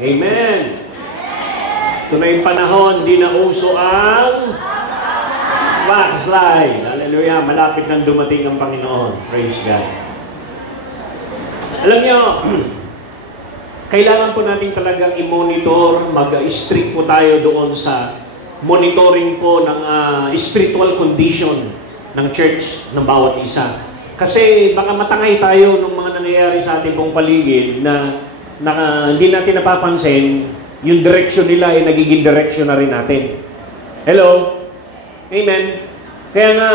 Amen. Ito na yung panahon, di na uso ang backslide. Hallelujah. Malapit nang dumating ang Panginoon. Praise God. Alam niyo, kailangan po natin talagang i-monitor, mag-strict po tayo doon sa monitoring po ng spiritual condition ng church ng bawat isa. Kasi baka matangay tayo ng mga nangyayari sa ating pong paligid na hindi natin napapansin, yung direction nila ay nagiging direction na rin natin. Hello? Amen? Kaya nga,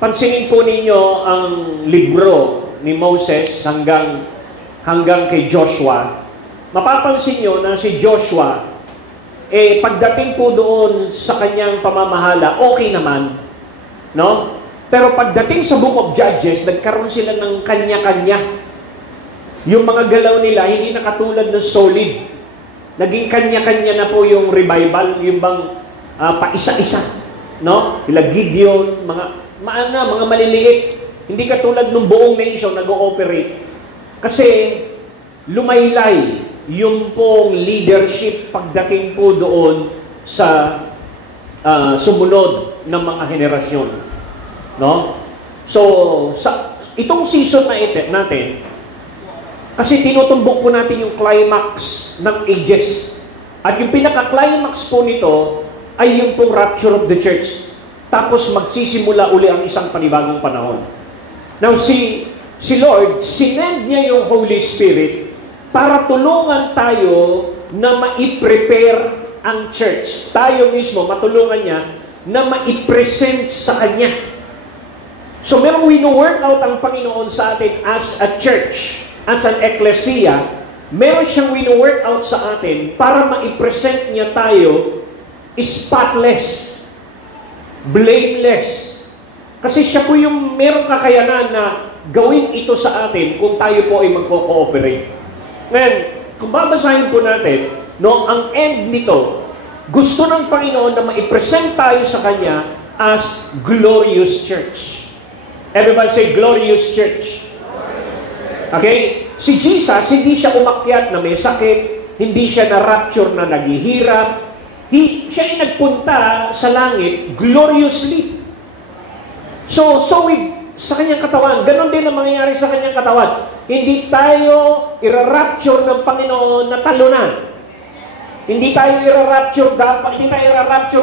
pansinin po ninyo ang libro ni Moses hanggang kay Joshua. Mapapansin nyo na si Joshua, pagdating po doon sa kanyang pamamahala, okay naman. No? Pero pagdating sa Book of Judges, nagkaroon sila ng kanya-kanya. Yung mga galaw nila, hindi na katulad ng solid. Naging kanya-kanya na po yung revival, yung bang paisa-isa. No? Sila Gideon, mga maliliit. Hindi katulad ng buong nation nag-ooperate. Kasi lumaylay yung pong leadership pagdating po doon sa sumunod ng mga henerasyon. No? So, itong season na natin, kasi tinutumbok po natin yung climax ng ages. At yung pinaka-climax po nito ay yung pong rapture of the church. Tapos magsisimula uli ang isang panibagong panahon. Now, si Lord, sinend niya yung Holy Spirit para tulungan tayo na ma-prepare ang church. Tayo mismo, matulungan niya na ma-present sa Kanya. So, merong wino-work out ang Panginoon sa atin as a church. As an ecclesia, meron siyang wino-work out sa atin para ma-present niya tayo spotless, blameless. Kasi siya po yung merong kakayanan na gawin ito sa atin kung tayo po ay magko-cooperate. Ngayon, kung babasahin po natin, no, ang end nito, gusto ng Panginoon na ma-present tayo sa Kanya as glorious church. Everybody say, glorious church. Okay? Si Jesus, hindi siya umakyat na may sakit, hindi siya na-rapture na naghihirap, siya ay nagpunta sa langit gloriously. So sa kanyang katawan, ganon din ang mangyayari sa kanyang katawan. Hindi tayo ira-rapture ng Panginoon na talunan. Hindi tayo ira-rapture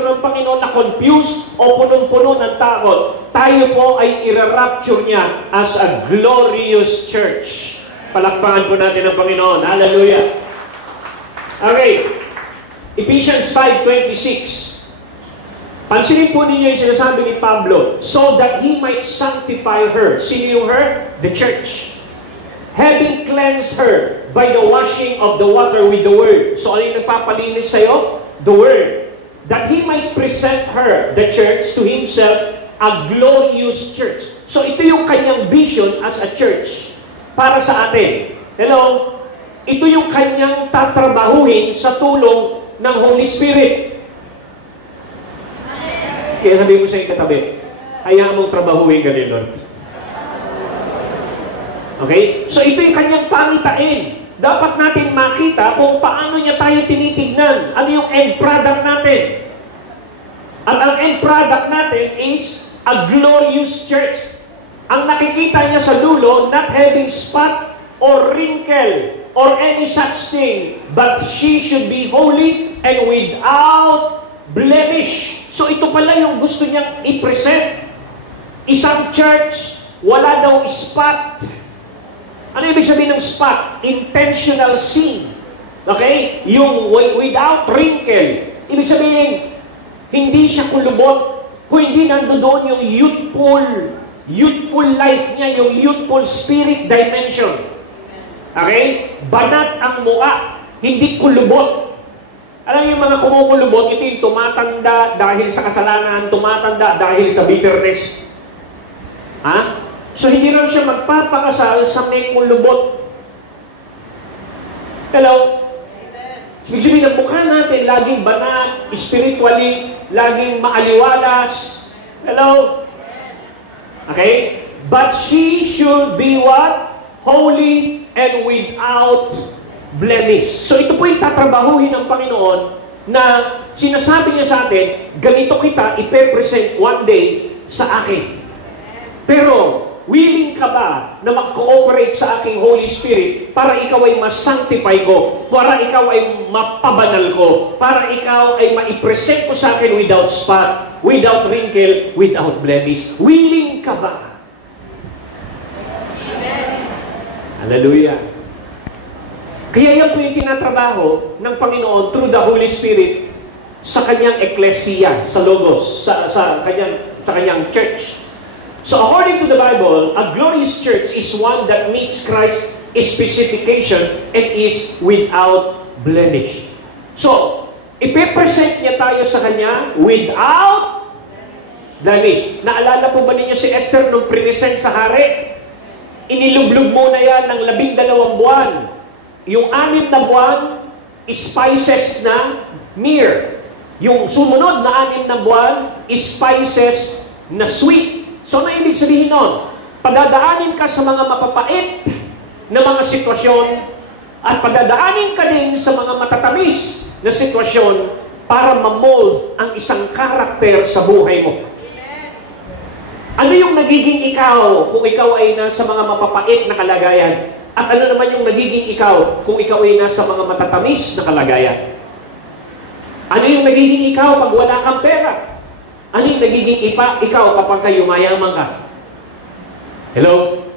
ng Panginoon na confused o punong-puno ng takot. Tayo po ay ira-rapture niya as a glorious church. Palakpakan po natin ang Panginoon. Hallelujah. Okay. Ephesians 5:26. Pansinin po ninyo yung sinasabi ni Pablo, so that He might sanctify her. Sino yung her? The church. Having cleansed her by the washing of the water with the word. So ano yung nagpapalinis sa'yo? The word. That He might present her, the church, to Himself, a glorious church. So ito yung kanyang vision as a church para sa atin. Hello? Ito yung kanyang tatrabahuhin sa tulong ng Holy Spirit. Kaya sabi mo sa iyong katabi, hayaan mong trabahuhin ka ni Lord. Okay? So ito yung kanyang pamitain. Dapat natin makita kung paano niya tayo tinitignan. Ano yung end product natin? At ang end product natin is a glorious church. Ang nakikita niya sa dulo, not having spot or wrinkle or any such thing, but she should be holy and without blemish. So ito pala yung gusto niyang i-present. Isang church, wala daw spot. Ano ibig sabihin ng spot? Intentional sin. Okay? Yung without wrinkle. Ibig sabihin, hindi siya kulubot. Kung hindi nandoon yung youthful life niya, yung youthful spirit dimension. Okay? Banat ang mukha, hindi kulubot. Alam yung mga kumukulubot, ito yung tumatanda dahil sa kasalanan, tumatanda dahil sa bitterness. Ha? So, hindi rin siya magpapakasal sa may kulubot. Hello? Ibig sabihin, ang mukha natin, laging banat, spiritually, laging maaliwalas. Hello? Okay? But she should be what? Holy and without blemish. So ito po yung tatrabahuhin ng Panginoon na sinasabi niya sa atin, ganito kita ipe-present one day sa akin. Pero, willing ka ba na mag-cooperate sa aking Holy Spirit para ikaw ay masanctify ko, para ikaw ay mapabanal ko, para ikaw ay maipresent ko sa akin without spot, without wrinkle, without blemish? Willing ka ba? Hallelujah. Kaya yan po yung tinatrabaho ng Panginoon through the Holy Spirit sa kanyang ecclesia, sa Logos, sa kanyang church. So according to the Bible, a glorious church is one that meets Christ's specification and is without blemish. So, ipepresent niya tayo sa Kanya without blemish. Naalala po ba ninyo si Esther nung present sa hari? Inilublog muna yan ng 12 buwan. Yung 6 na buwan, spices na myrrh. Yung sumunod na 6 na buwan, spices na sweet. So, ano ibig sabihin nun? Padadaanin ka sa mga mapapait na mga sitwasyon at padadaanin ka din sa mga matatamis na sitwasyon para mamold ang isang karakter sa buhay mo. Ano yung nagiging ikaw kung ikaw ay nasa mga mapapait na kalagayan? At ano naman yung nagiging ikaw kung ikaw ay nasa mga matatamis na kalagayan? Ano yung nagiging ikaw pag wala kang pera? Ano yung nagiging ikaw kapag kayo mayaman ka? Hello?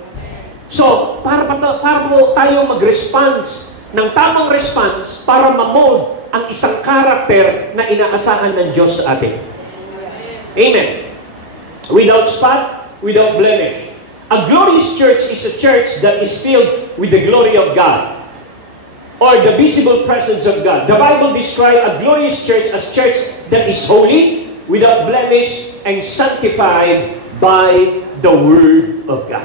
So, para po tayo mag-response ng tamang response para ma-mold ang isang karakter na inaasahan ng Diyos sa atin. Amen. Without spot, without blemish. A glorious church is a church that is filled with the glory of God or the visible presence of God. The Bible describes a glorious church as church that is holy, without blemish, and sanctified by the Word of God.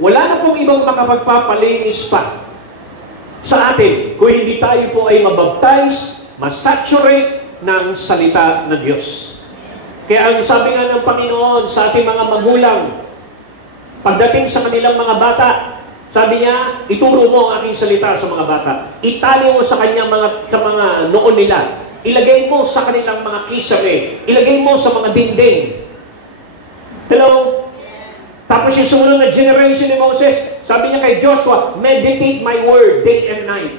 Wala na pong ibang makapagpapalinis pa sa atin kung hindi tayo po ay mabaptize, masaturate ng salita ng Diyos. Kaya ang sabi nga ng Panginoon sa ating mga magulang, pagdating sa kanilang mga bata, sabi niya, ituro mo ang aking salita sa mga bata. Itali mo sa mga noon nila. Ilagay mo sa kanilang mga kisame. Ilagay mo sa mga dingding. Hello? Tapos yung sumunod na generation ni Moses, sabi niya kay Joshua, meditate my word day and night.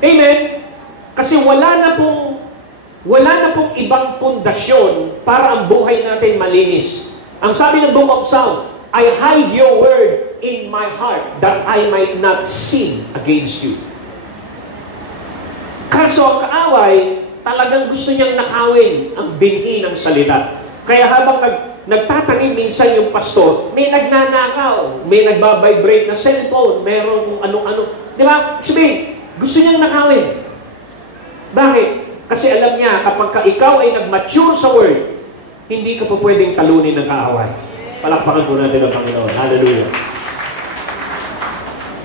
Amen? Kasi wala na pong ibang pundasyon para ang buhay natin malinis. Ang sabi ng Book of Psalms, I hide your word in my heart that I might not sin against you. Kaso ang kaaway, talagang gusto niyang nakawin ang binhi ng salita. Kaya habang nagtatanim minsan yung pastor, may nagnanakaw, may nagbabibrate na cellphone, meron kung ano-ano. Di ba? Sabihin, gusto niyang nakawin. Bakit? Kasi alam niya, kapag ikaw ay nag-mature sa word, hindi ka pa pwedeng talunin ng kaaway. Palakpakan po natin ang Panginoon. Hallelujah.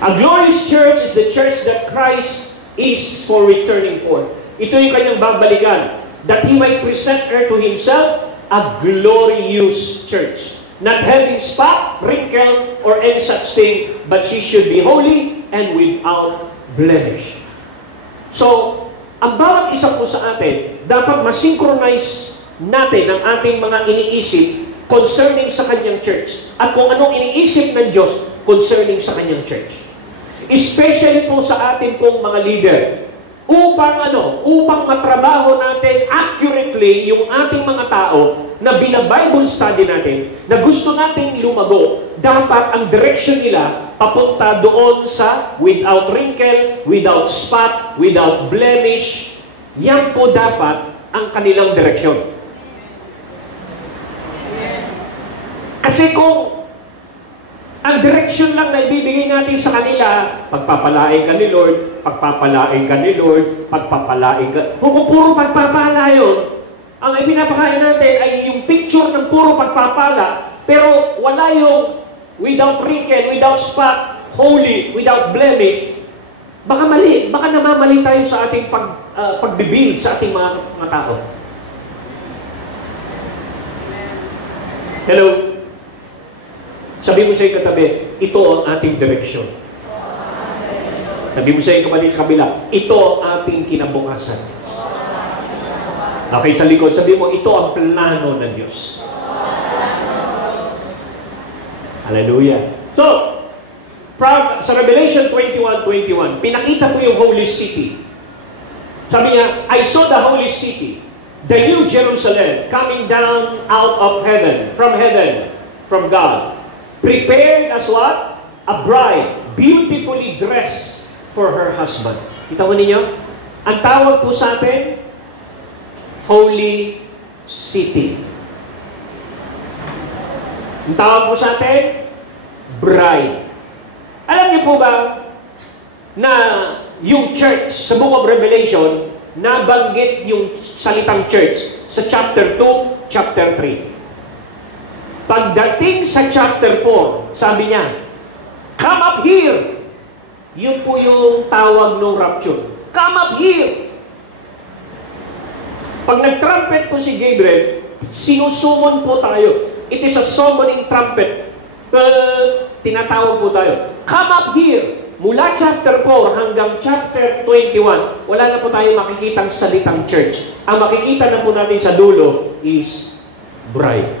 A glorious church is the church that Christ is for returning for. Ito yung kanyang babalikan. That He might present her to Himself a glorious church. Not having spot, wrinkle, or any such thing, but she should be holy and without blemish. So, ang bawat isa po sa atin, dapat masynchronize natin ang ating mga iniisip concerning sa kanyang church. At kung anong iniisip ng Diyos concerning sa kanyang church. Especially po sa ating pong mga leader. Upang matrabaho natin accurately yung ating mga tao na bina-Bible study natin, na gusto nating lumago, dapat ang direction nila papunta doon sa without wrinkle, without spot, without blemish. Yan po dapat ang kanilang direksyon. Kasi kung ang direksyon lang na ibibigay natin sa kanila, pagpapalain ka ni Lord, pagpapalain ka ni Lord, pagpapalain ka. Kung puro pagpapala yun, ang ipinapakain natin ay yung picture ng puro pagpapala, pero wala yung without wrinkle, without spot, holy, without blemish. Baka mali, baka namamali tayo sa ating pagbibuild sa ating mga tao. Hello? Sabi mo sa'yo katabi, ito ang ating direksyon. Sabi mo sa iyo, kapatid, sa kabila, ito ang ating kinabukasan. Okay, sa likod, sabi mo, ito ang plano ng Diyos. Hallelujah. So, sa Revelation 21:21, pinakita ko yung Holy City. Sabi niya, I saw the Holy City, the New Jerusalem, coming down out of heaven, from God. Prepared as what? A bride, beautifully dressed for her husband. Kita mo ninyo? Ang tawag po sa atin, Holy City. Ang tawag po sa atin, bride. Alam niyo po ba na yung church sa Book of Revelation, nabanggit yung salitang church sa chapter 2, chapter 3. Pagdating sa chapter 4, sabi niya, come up here. Yun po yung tawag ng rapture. Come up here. Pag nag-trumpet po si Gabriel, sinusumon po tayo. It is a summoning trumpet. Tinatawag po tayo. Come up here. Mula chapter 4 hanggang chapter 21, wala na po tayo makikitang salitang church. Ang makikita na po natin sa dulo is bride.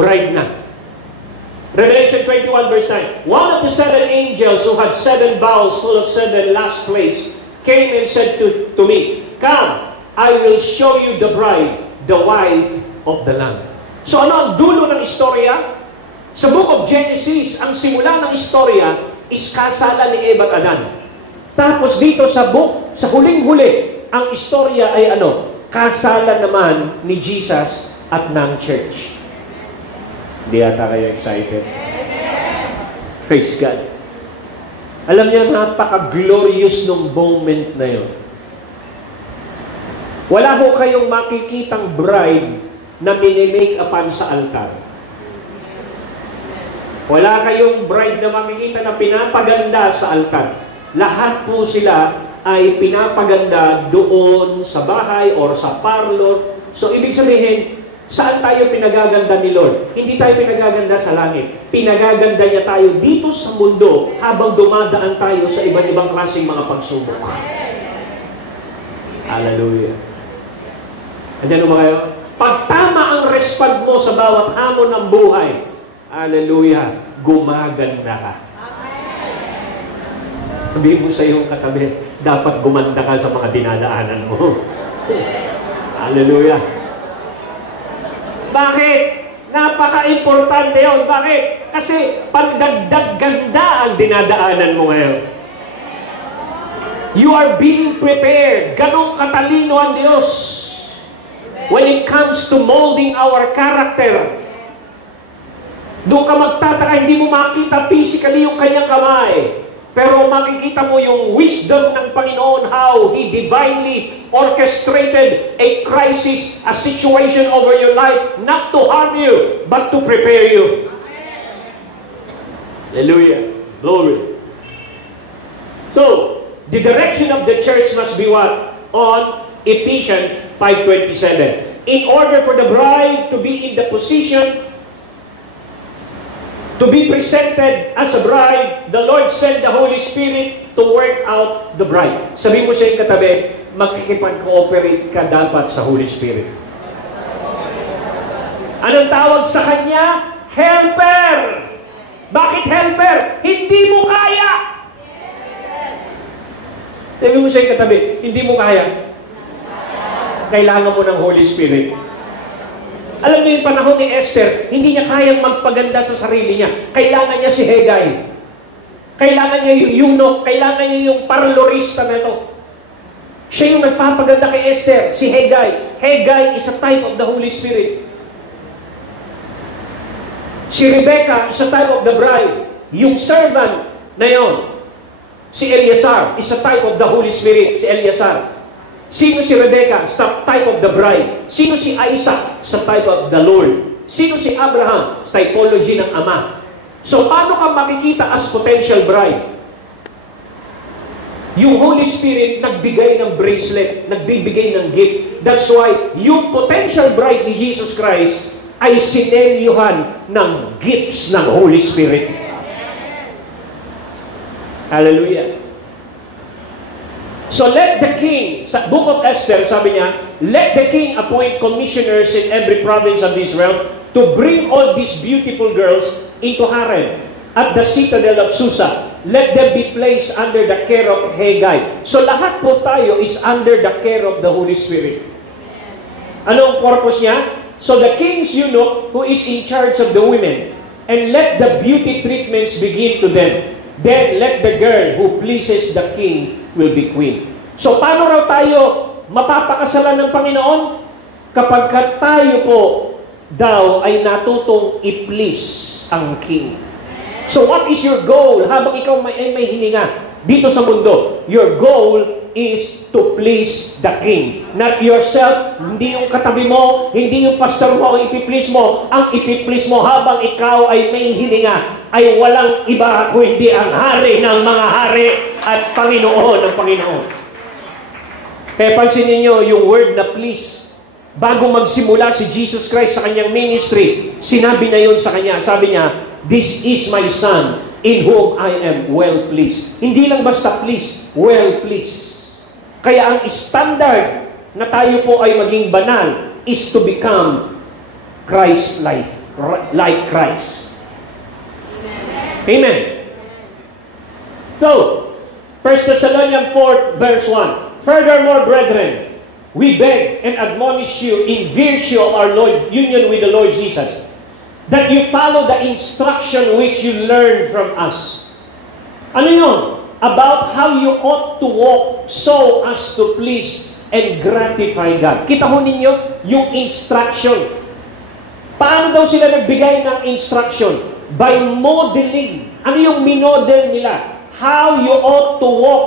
Bride na. Revelation 21 verse 9. One of the 7 angels who had 7 bowls full of 7 last plagues came and said to me, come, I will show you the bride, the wife of the Lamb. So ano ang dulo ng istorya? Sa Book of Genesis, ang simula ng istorya is kasalan ni Eva at Adan. Tapos dito sa huling-huli, ang istorya ay ano? Kasalan naman ni Jesus at ng church. Hindi yata kayo excited? Praise God. Alam niyo, napaka-glorious nung moment na yun. Wala ho kayong makikitang bride na minimake upan sa altar. Wala kayong bride na makikita na pinapaganda sa altar. Lahat po sila ay pinapaganda doon sa bahay or sa parlor. So, ibig sabihin, saan tayo pinagaganda ni Lord? Hindi tayo pinagaganda sa langit. Pinagaganda niya tayo dito sa mundo habang dumadaan tayo sa iba't ibang klaseng mga pagsubok. Hallelujah. Andiyan mo ba kayo? Pag tama ang respond mo sa bawat hamon ng buhay, hallelujah, gumaganda ka. Sabihin mo sa iyong katabi, dapat gumanda ka sa mga dinadaanan mo. Hallelujah. Bakit? Napaka-importante yun. Bakit? Kasi pagdagdag ganda ang dinadaanan mo ngayon. You are being prepared. Ganong katalino ang Diyos when it comes to molding our character. Doon ka magtataka, hindi mo makita physically yung kanyang kamay. Pero makikita mo yung wisdom ng Panginoon, how He divinely orchestrated a crisis, a situation over your life, not to harm you, but to prepare you. Hallelujah. Glory. So, the direction of the church must be what? On Ephesians 5:27. In order for the bride to be in the position to be presented as a bride, the Lord sent the Holy Spirit to work out the bride. Sabi mo sa iyong katabi, magkikipag-cooperate ka dapat sa Holy Spirit. Anong tawag sa Kanya? Helper! Bakit helper? Hindi mo kaya! Sabi mo sa iyong katabi, hindi mo kaya. Kailangan mo ng Holy Spirit. Alam niyo yung panahon ni Esther, hindi niya kayang magpaganda sa sarili niya. Kailangan niya si Hegai. Kailangan niya yung eunuch. Kailangan niya yung parlorista na ito. Siya yung nagpapaganda kay Esther, si Hegai. Hegai is a type of the Holy Spirit. Si Rebecca is a type of the bride. Yung servant na yon, si Eleazar is a type of the Holy Spirit. Si Eleazar. Sino si Rebecca? Sa type of the bride. Sino si Isaac? Sa type of the Lord. Sino si Abraham? Sa typology ng Ama. So, paano ka makikita as potential bride? Yung Holy Spirit nagbigay ng bracelet, nagbibigay ng gift. That's why, yung potential bride ni Jesus Christ ay sinelyuhan ng gifts ng Holy Spirit. Hallelujah. So let the king, sa Book of Esther, sabi niya, let the king appoint commissioners in every province of Israel to bring all these beautiful girls into harem at the citadel of Susa. Let them be placed under the care of Haggai. So lahat po tayo is under the care of the Holy Spirit. Ano ang purpose niya? So the king's eunuch who is in charge of the women, and let the beauty treatments begin to them. Then let the girl who pleases the king will be queen. So paano raw tayo mapapakasalan ng Panginoon? Kapag tayo po daw ay natutong i-please ang king. So what is your goal habang ikaw may hininga dito sa mundo? Your goal is to please the king. Not yourself, hindi yung katabi mo, hindi yung pastor mo ang ipiplease mo. Ang ipiplease mo habang ikaw ay may hininga ay walang iba kundi ang hari ng mga hari at Panginoon ng Panginoon. Kaya pansinin niyo yung word na please. Bago magsimula si Jesus Christ sa kanyang ministry, sinabi na yun sa kanya. Sabi niya, "This is my son, in whom I am well pleased." Hindi lang basta please, well pleased. Kaya ang standard na tayo po ay maging banal is to become Christ-like, like Christ. Amen. So, 1 Thessalonians 4 verse 1. Furthermore, brethren, we beg and admonish you in virtue of our Lord, union with the Lord Jesus, that you follow the instruction which you learned from us. Ano yun? About how you ought to walk so as to please and gratify God. Kita ho ninyo yung instruction. Paano daw sila nagbigay ng instruction? By modeling. Ano yung minodel nila? How you ought to walk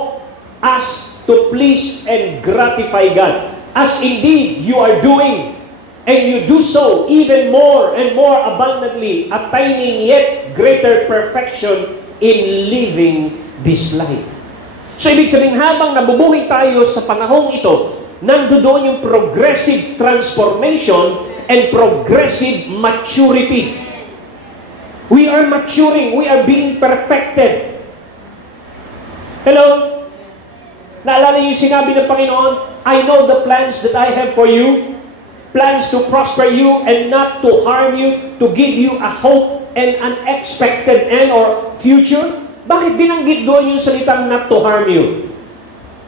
as to please and gratify God. As indeed you are doing, and you do so even more and more abundantly, attaining yet greater perfection in living this life. So, ibig sabihin, habang nabubuhay tayo sa panahong ito, nandoon yung progressive transformation and progressive maturity. We are maturing. We are being perfected. Hello? Naalala niyo yung sinabi ng Panginoon, I know the plans that I have for you, plans to prosper you and not to harm you, to give you a hope and an expected end or future. Bakit binanggit doon yung salitang not to harm you?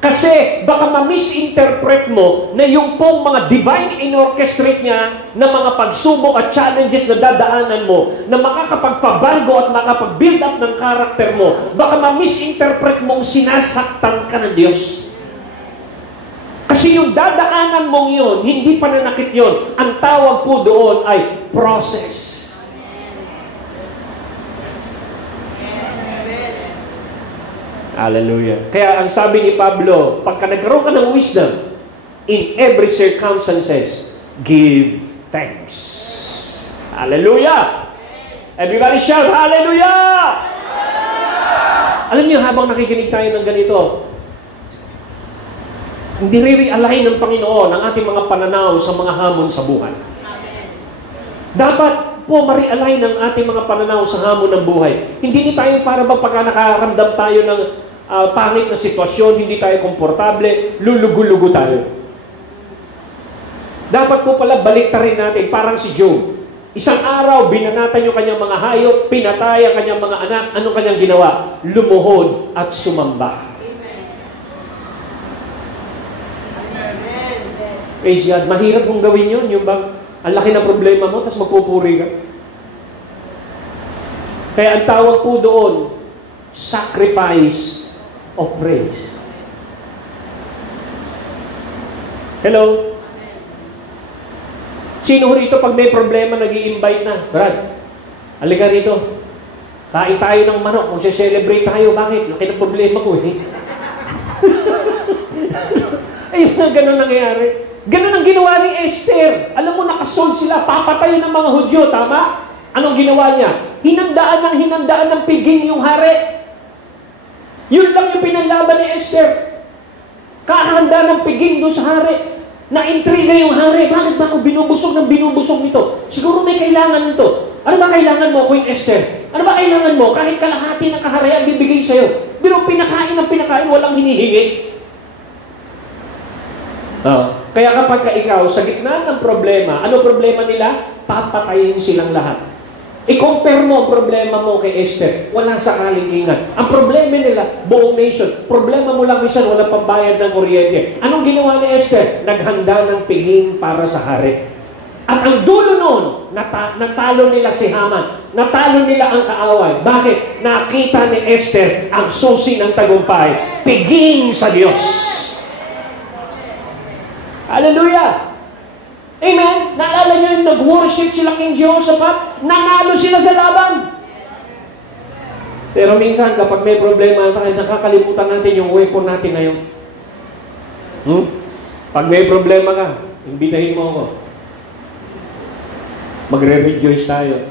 Kasi baka ma-misinterpret mo na yung pong mga divine in-orchestrate niya na mga pagsubok at challenges na dadaanan mo, na makakapagpabago at makapag-build up ng karakter mo, baka ma-misinterpret mong sinasaktan ka ng Diyos. Kasi yung dadaanan mong yun, hindi pananakit yun. Ang tawag po doon ay process. Hallelujah. Kaya ang sabi ni Pablo, pagka nagkaroon ka ng wisdom, in every circumstances, give thanks. Hallelujah. Everybody shout, hallelujah! Alam niyo, habang nakikinig tayo ng ganito, hindi re-realign ng Panginoon ang ating mga pananaw sa mga hamon sa buhay. Dapat po ma-realign ang ating mga pananaw sa hamon ng buhay. Hindi tayo para ba pagka nakaramdam tayo ng pangit na sitwasyon, hindi tayo komportable, lulugo-lugo tayo. Dapat po pala baliktarin natin, parang si Job. Isang araw, binanatan yung kanyang mga hayop, pinatay ang kanyang mga anak. Anong kanyang ginawa? Lumuhod at sumamba. Praise God. Mahirap kong gawin yun. Yung bang, ang laki na problema mo, tapos magpupuri ka. Kaya ang tawag po doon, sacrifice of praise. Hello? Sino rito pag may problema, nag-i-invite na? Brad, halika rito. Kain tayo ng manok. Kung celebrate tayo, bakit? Laki na problema ko eh. Ayun na, ganun nangyayari. Ganun ang ginawa ni Esther. Alam mo, nakasolve sila. Papatayin ng mga Hudyo, tama? Anong ginawa niya? Hinandaan ng piging yung hari. Yun lang yung pinanlaban ni Esther. Kahanda ng piging doon sa hari. Na-intriga yung hari. Bakit ba ako binubusog nito? Siguro may kailangan nito. Ano ba kailangan mo, Queen Esther? Ano ba kailangan mo? Kahit kalahati ng kaharian bibigay sa'yo. Pero pinakain ng pinakain, walang hinihingi. Kaya kapag ikaw, sa gitna ng problema, ano problema nila? Papatayin silang lahat. I-compare mo ang problema mo kay Esther. Walang sakaling ingat. Ang problema nila, buong nation. Problema mo lang minsan, walang pambayad ng kuryente. Anong ginawa ni Esther? Naghanda ng piging para sa hari. At ang dulo noon, natalo nila si Haman. Natalo nila ang kaaway. Bakit? Nakita ni Esther ang susi ng tagumpay. Piging sa Diyos. Hallelujah! Amen? Naalala nyo yung nag-worship sila King Jehoshaphat? Nanalo sila sa laban. Pero minsan, kapag may problema, nakakalimutan natin yung weapon natin ngayon. Pag may problema ka, imbitahin mo ako. Magre-rejoice tayo.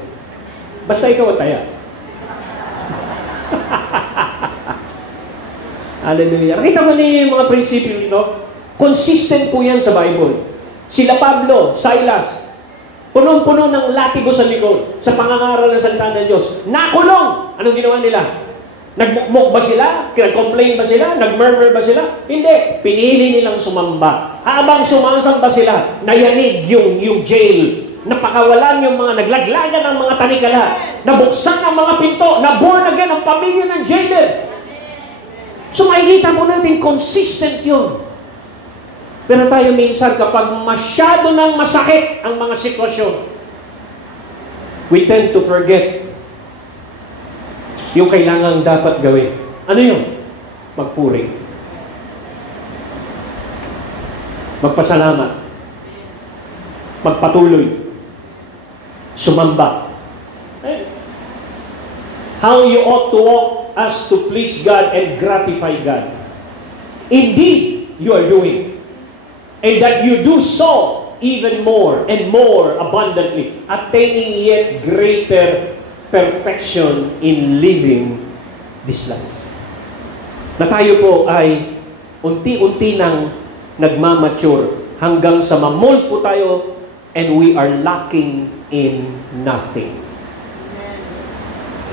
Basta ikaw at taya. Hallelujah. Nakita mo niyo yung mga prinsipyo nito? Consistent po yan sa Bible. Sila Pablo, Silas, punong-puno ng latigo sa likod sa pangangaral ng salita ng Diyos. Nakulong! Anong ginawa nila? Nagmukmok ba sila? Nag-complain ba sila? Nag-murmur ba sila? Hindi. Pinili nilang sumamba. Habang sumasamba sila, nayanig yung jail. Napakawalan yung mga naglaglagan ng mga tanikala. Nabuksan ang mga pinto. Naborn again ang pamilya ng jailer. So makikita po natin, consistent yun. Pero tayo minsan, kapag masyado nang masakit ang mga sitwasyon, we tend to forget yung kailangang dapat gawin. Ano yun? Magpuri. Magpasalamat. Magpatuloy. Sumamba. How you ought to walk as to please God and gratify God. Indeed, you are doing. And that you do so even more and more abundantly, attaining yet greater perfection in living this life. Na tayo po ay unti-unti nang nagmamature hanggang sa mamold po tayo and we are lacking in nothing.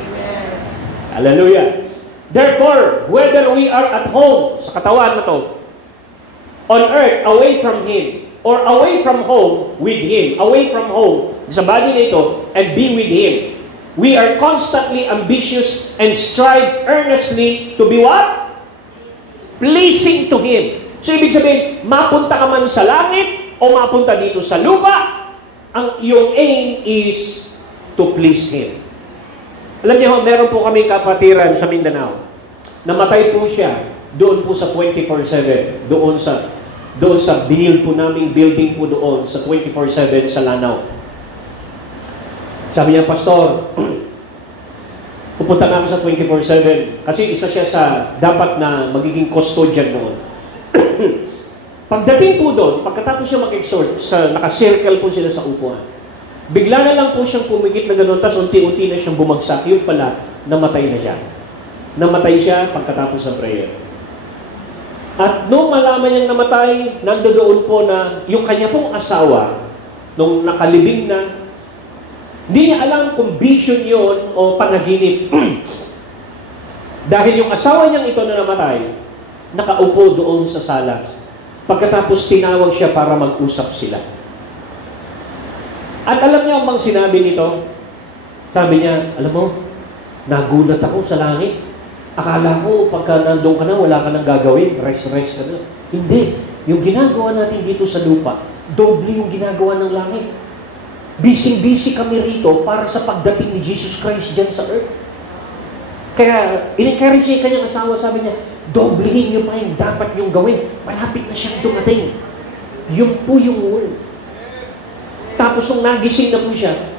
Amen. Hallelujah. Therefore, whether we are at home, sa katawan na to, on earth, away from Him, or away from home, with Him, away from home, sa body nito, and be with Him, we are constantly ambitious and strive earnestly to be what? Pleasing to Him. So, ibig sabihin, mapunta ka man sa langit, o mapunta dito sa lupa, ang iyong aim is to please Him. Alam niyo, meron po kami kapatiran sa Mindanao. Namatay po siya doon po sa 24/7, doon sa binild po naming building po doon sa 24/7 sa Lanao. Sabi niya, Pastor, pupunta na ako sa 24/7 kasi isa siya sa dapat na magiging custodian doon. Pagdating po doon, pagkatapos siya mag-exhort, naka-circle po sila sa upuan. Bigla na lang po siyang pumikit na gano'n, tapos unti-unti na siyang bumagsak. Yung pala, namatay na siya. Namatay siya pagkatapos ng prayer. At nung malaman niyang namatay, nandoon po na yung kanya pong asawa, nung nakalibing na, hindi niya alam kung vision yon o panaginip. Dahil yung asawa niyang ito na namatay, nakaupo doon sa sala. Pagkatapos tinawag siya para mag-usap sila. At alam niya ang mga sinabi nito? Sabi niya, alam mo, nagulat ako sa langit. Akala ko, pagka nandun ka na, wala ka nang gagawin. Rest ka na. Hindi. Yung ginagawa natin dito sa lupa, doble yung ginagawa ng langit. Busy kami rito para sa pagdating ni Jesus Christ dyan sa earth. Kaya, in-encourage niya yung kanyang asawa, sabi niya, doblehin niyo pa yung dapat niyong gawin. Malapit na siyang dumating. Yun po yung word. Tapos nung nagising na po siya,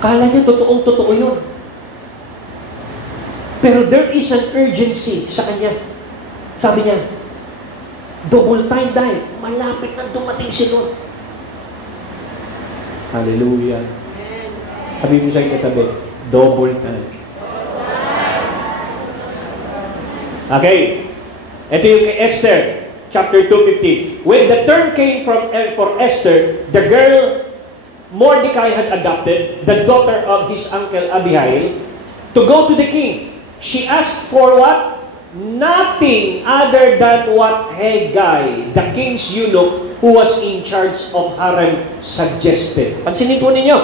kala niya totoong-totoo yun. Pero there is an urgency sa kanya. Sabi niya, double time dive. Malapit na dumating si Lord. Hallelujah. Sabi mo sa katabi, double time. Okay. Ito yung kay Esther. chapter 2:15. When the turn came for Esther, the girl Mordecai had adopted, the daughter of his uncle Abihail, to go to the king. She asked for what? Nothing other than what Hegai, the king's eunuch, who was in charge of harem, suggested. Pansinin po ninyo,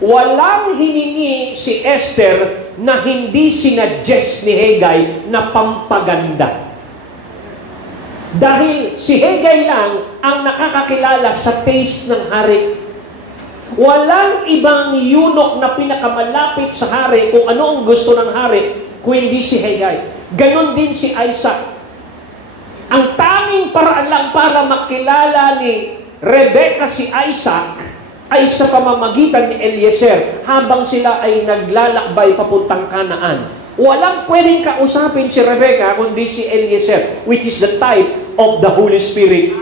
walang hiningi si Esther na hindi sinuggest ni Hegai na pampaganda. Dahil si Hegai lang ang nakakakilala sa taste ng hari. Walang ibang eunuch na pinakamalapit sa hari kung ano ang gusto ng hari, kung hindi si Hegai. Ganon din si Isaac. Ang tanging paraan lang para makilala ni Rebecca si Isaac ay sa pamamagitan ni Eliezer habang sila ay naglalakbay papuntang Kanaan. Walang pwedeng kausapin si Rebecca kundi si Eliezer, which is the type of the Holy Spirit.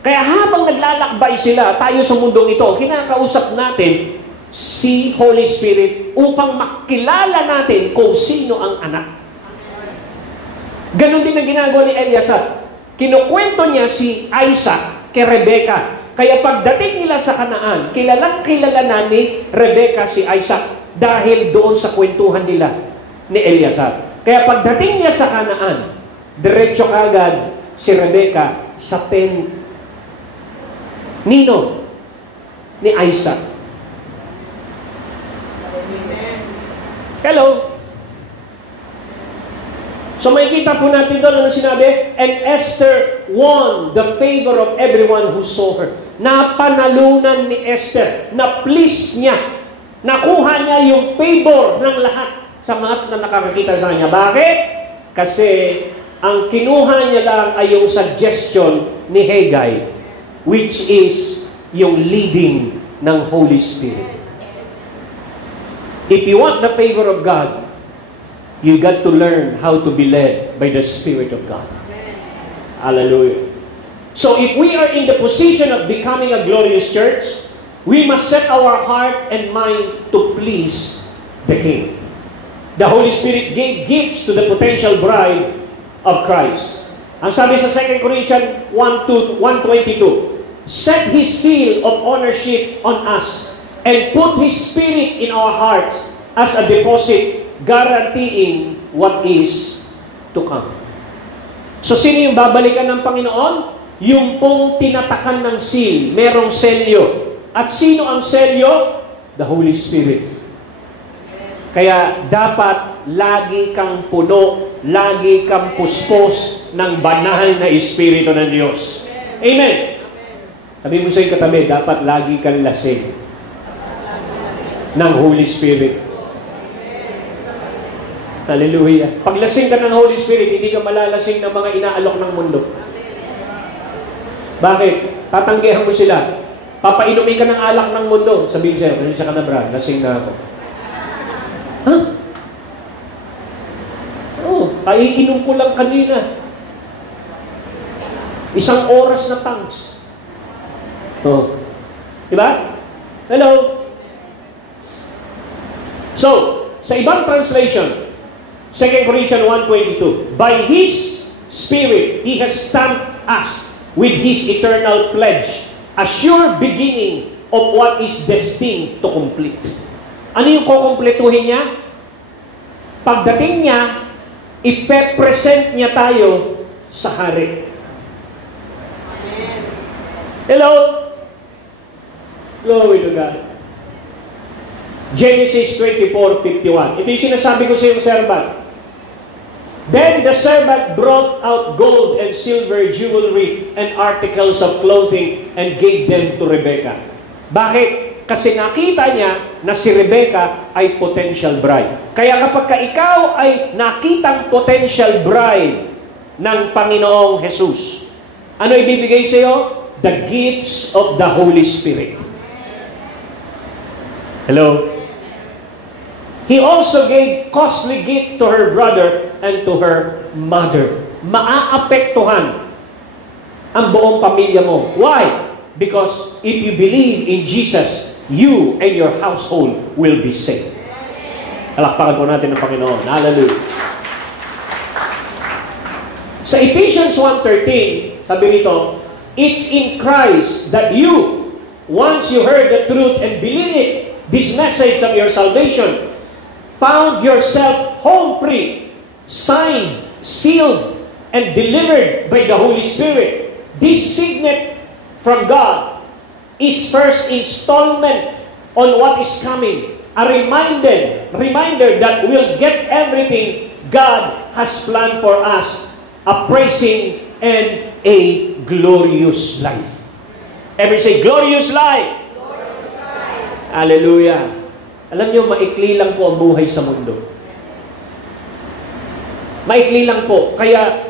Kaya habang naglalakbay sila, tayo sa mundong ito, kinakausap natin si Holy Spirit upang makilala natin kung sino ang anak. Ganon din ang ginagawa ni Eliezer. Kinukwento niya si Isaac kay Rebecca. Kaya pagdating nila sa Kanaan, kilalang kilala na ni Rebecca si Isaac dahil doon sa kwentuhan nila ni Eliezer. Kaya pagdating niya sa Kanaan, diretso kagad si Rebecca sa tent nino ni Isaac. Hello? So makikita po natin doon ano sinabi? And Esther won the favor of everyone who saw her. Napanalunan ni Esther, na-please niya, nakuha niya yung favor ng lahat sa mga na nakakakita sa kanya. Bakit? Kasi ang kinuha niya lang ay yung suggestion ni Hegai, which is yung leading ng Holy Spirit. If you want the favor of God, you got to learn how to be led by the Spirit of God. Hallelujah. So if we are in the position of becoming a glorious church, we must set our heart and mind to please the King. The Holy Spirit gave gifts to the potential bride of Christ. Ang sabi sa 2 Corinthians 1:22, set His seal of ownership on us and put His Spirit in our hearts as a deposit guaranteeing what is to come. So sino yung babalikan ng Panginoon? Yung pong tinatakan ng seal, merong selyo. At sino ang selyo? The Holy Spirit. Kaya dapat lagi kang puno, lagi kang puspos ng banal na Espiritu ng Diyos. Amen. Sabi mo sa iyong katabi, dapat lagi kang lasing ng Holy Spirit. Hallelujah. Pag lasing ka ng Holy Spirit, hindi ka malalasing ng mga inaalok ng mundo. Bakit? Tatanggihan mo sila. Papainumin ka ng alak ng mundo. Sabihin sa'yo, nasisya ka na Brad, lasing na ako. Ha? Oo, kaiinom ko lang kanina. Isang oras na tanks. Oh. Diba? Hello? So, sa ibang translation, 2 Corinthians 1:22, by His Spirit, He has stamped us with His eternal pledge, a sure beginning of what is destined to complete. Ano yung kukumpletuhin niya? Pagdating niya, ipe-present niya tayo sa hari. Hello? Glory to God. Genesis 24:51. Ito yung sinasabi ko sa iyong servant. Then the servant brought out gold and silver, jewelry, and articles of clothing and gave them to Rebecca. Bakit? Kasi nakita niya na si Rebecca ay potential bride. Kaya kapag ikaw ay nakitang potential bride ng Panginoong Jesus, ano ibibigay sa iyo? The gifts of the Holy Spirit. Hello? He also gave costly gift to her brother and to her mother. Maaapektuhan ang buong pamilya mo. Why? Because if you believe in Jesus, you and your household will be saved. Palakpakan po natin ng Panginoon. Hallelujah. Sa Ephesians 1:13, sabi nito, it's in Christ that you, once you heard the truth and believe it, this message of your salvation, found yourself home free, signed, sealed, and delivered by the Holy Spirit. This signet from God is first installment on what is coming. A reminder that we'll get everything God has planned for us. A praising and a glorious life. Every say, glorious life. Glorious life. Hallelujah. Alam niyo, maikli lang po ang buhay sa mundo. Maikli lang po. Kaya,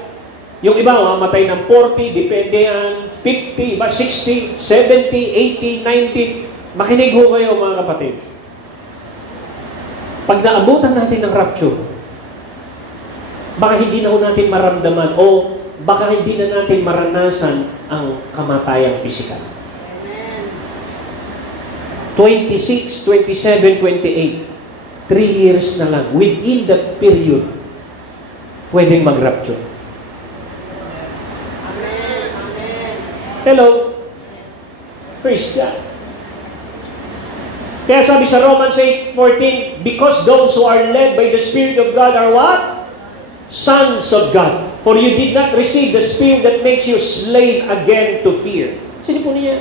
yung iba mamatay ng 40, depende yan, 50, 60, 70, 80, 90. Makinig ho kayo mga kapatid. Pag naabutan natin ng rapture, baka hindi na ho natin maramdaman o baka hindi na natin maranasan ang kamatayang pisikal. 26, 27, 28. 3 years na lang. Within that period, pwedeng mag-rapture. Amen. Amen. Hello? Praise God. Kaya sabi sa Romans 8:14, because those who are led by the Spirit of God are what? Sons of God. For you did not receive the spirit that makes you slave again to fear. Sino po niya?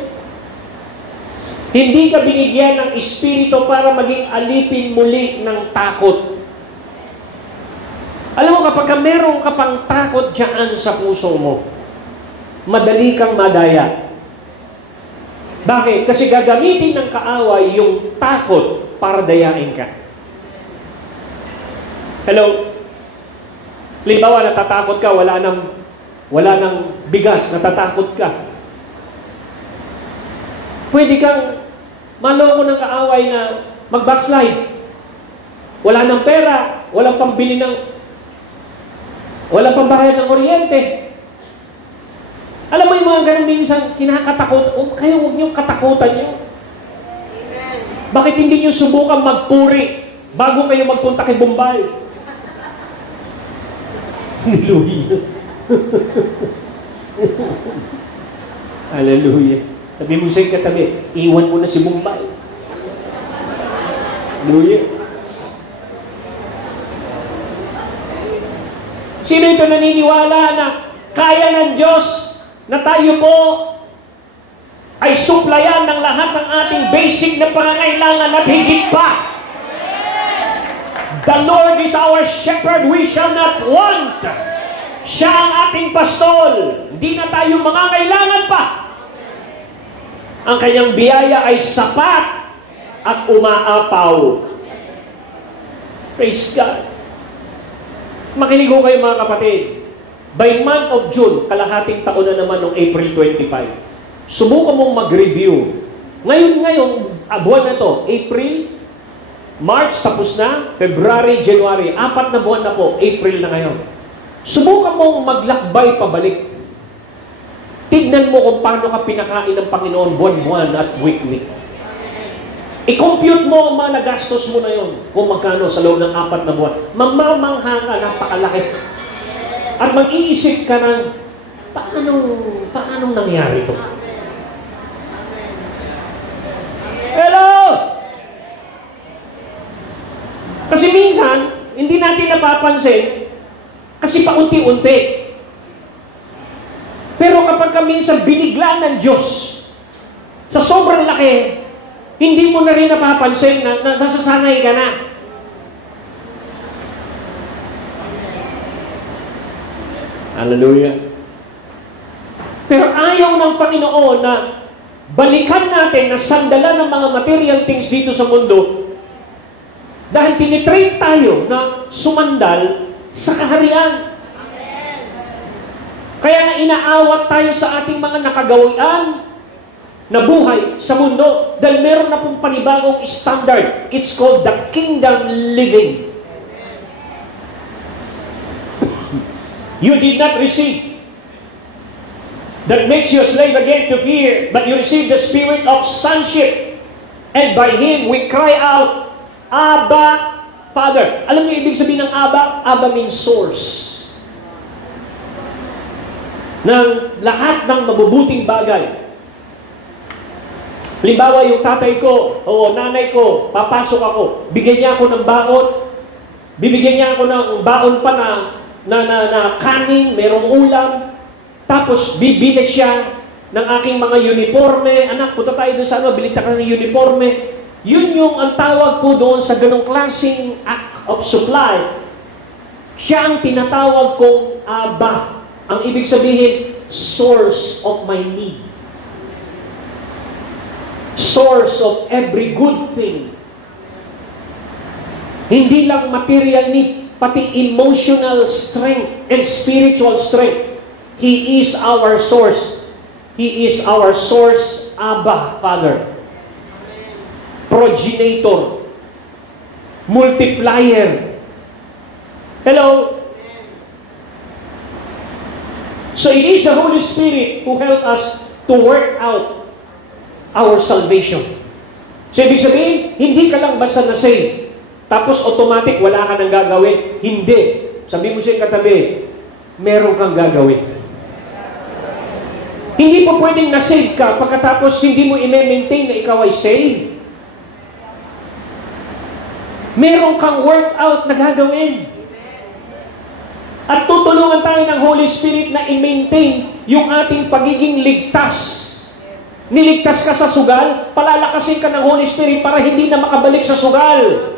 Hindi ka binigyan ng espiritu para maging alipin muli ng takot. Alam mo, kapag meron ka pang takot dyan sa puso mo, madali kang madaya. Bakit? Kasi gagamitin ng kaaway yung takot para dayain ka. Hello? Halimbawa, natatakot ka, wala nang bigas, natatakot ka. Pwede kang maloko ng kaaway na mag-backslide. Wala nang pera, walang pambili walang pambayad ng kuryente. Alam mo yung mga ganun minsan kinakatakot, kayo huwag niyong katakutan niyo. Amen. Bakit hindi niyo subukan magpuri bago kayo magpunta kay Bombay? Hallelujah. Hallelujah. Sabi mo sa'yo katabi, iwan mo na si Bombay. Hallelujah. Sino ito naniniwala na kaya ng Diyos na tayo po ay suplayan ng lahat ng ating basic na pangangailangan at higit pa? The Lord is our shepherd, we shall not want. Siya ang ating pastol. Hindi na tayo mangangailangan pa. Ang kanyang biyaya ay sapat at umaapaw. Praise God. Makinig ko kayo mga kapatid. By month of June, kalahating taon na naman noong April 25. Subukan mong mag-review. Ngayon, buwan na to, April, March, tapos na. February, January. 4 na buwan na po. April na ngayon. Subukan mong maglakbay pabalik. Tignan mo kung paano ka pinakain ng Panginoon buwan-buwan at week-week. I-compute mo ang mga nagastos mo na yon kung magkano sa loob ng 4 na buwan. Mamamangha ka, napakalaki. At mag-iisip ka ng, paanong nangyari ito? Hello! Kasi minsan, hindi natin napapansin kasi paunti-unti. Pero kapag minsan binigla ng Diyos sa sobrang laki, hindi mo na rin napapansin na nasasanay ka na. Hallelujah. Pero ayaw ng Panginoon na balikan natin na sandalan ng mga material things dito sa mundo dahil tinitrain tayo na sumandal sa kaharian. Kaya na inaawat tayo sa ating mga nakagawian na buhay sa mundo dahil meron na pong panibagong standard. It's called the kingdom living. You did not receive that makes you a slave again to fear, but you receive the spirit of sonship, and by Him we cry out, Abba, Father. Alam niyo ibig sabihin ng Abba? Abba means source. ng lahat ng mabubuting bagay. Halimbawa, yung tatay ko o nanay ko, papasok ako, bigyan niya ako ng baon, bibigyan niya ako ng baon pa na kanin, merong ulam, tapos bibili siya ng aking mga uniforme. Anak, punta tayo doon sa bili tayo ng uniforme. Yun yung ang tawag po doon sa ganong klaseng act of supply. Siya ang tinatawag kong Aba. Ang ibig sabihin, source of my need. Source of every good thing. Hindi lang material need, pati emotional strength and spiritual strength. He is our source. He is our source, Abba, Father. Progenitor. Multiplier. Hello? So it is the Holy Spirit who help us to work out our salvation. So ibig sabihin, hindi ka lang basta na-save, tapos automatic wala ka nang gagawin. Hindi. Sabi mo siya katabi, meron kang gagawin. Hindi po pwedeng na-save ka pagkatapos hindi mo i-maintain na ikaw ay saved. Meron kang workout na gagawin. At tutulungan tayo ng Holy Spirit na i-maintain yung ating pagiging ligtas. Niligtas ka sa sugal, palalakasin ka ng Holy Spirit para hindi na makabalik sa sugal.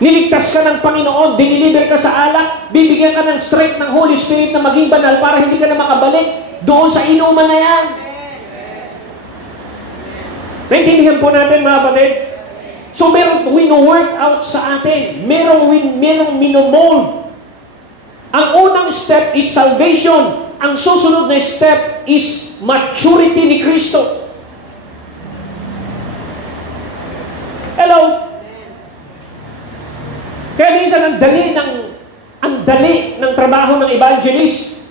Niligtas ka ng Panginoon, diniliber ka sa alak, bibigyan ka ng strength ng Holy Spirit na maging banal para hindi ka na makabalik doon sa inuman na yan. Naintindihan po natin, mga kapatid? So, merong wino-work out sa atin. Merong minomold. Ang unang step is salvation. Ang susunod na step is maturity ni Kristo. Hello? Kaya minsan ang dali ng trabaho ng evangelist.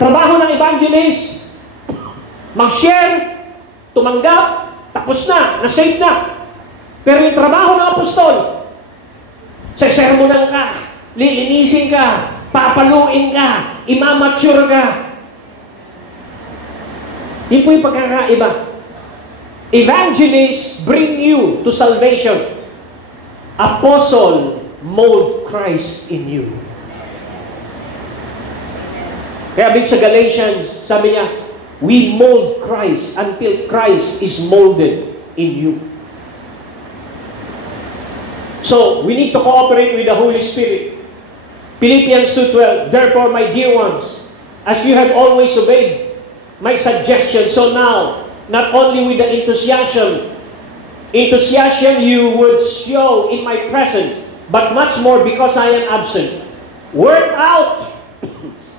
Trabaho ng evangelist. Mag-share, tumanggap, tapos na, na-save na. Pero yung trabaho ng apostol, sesermonan ka, lilinisin ka, papaluin ka, imamature ka. Yun po yung pagkakaiba. Evangelists bring you to salvation. Apostle mold Christ in you. Kaya sa Galatians, sabi niya, we mold Christ until Christ is molded in you. So, we need to cooperate with the Holy Spirit. Philippians 2:12, therefore, my dear ones, as you have always obeyed my suggestion, so now, not only with the enthusiasm you would show in my presence, but much more because I am absent. Work out.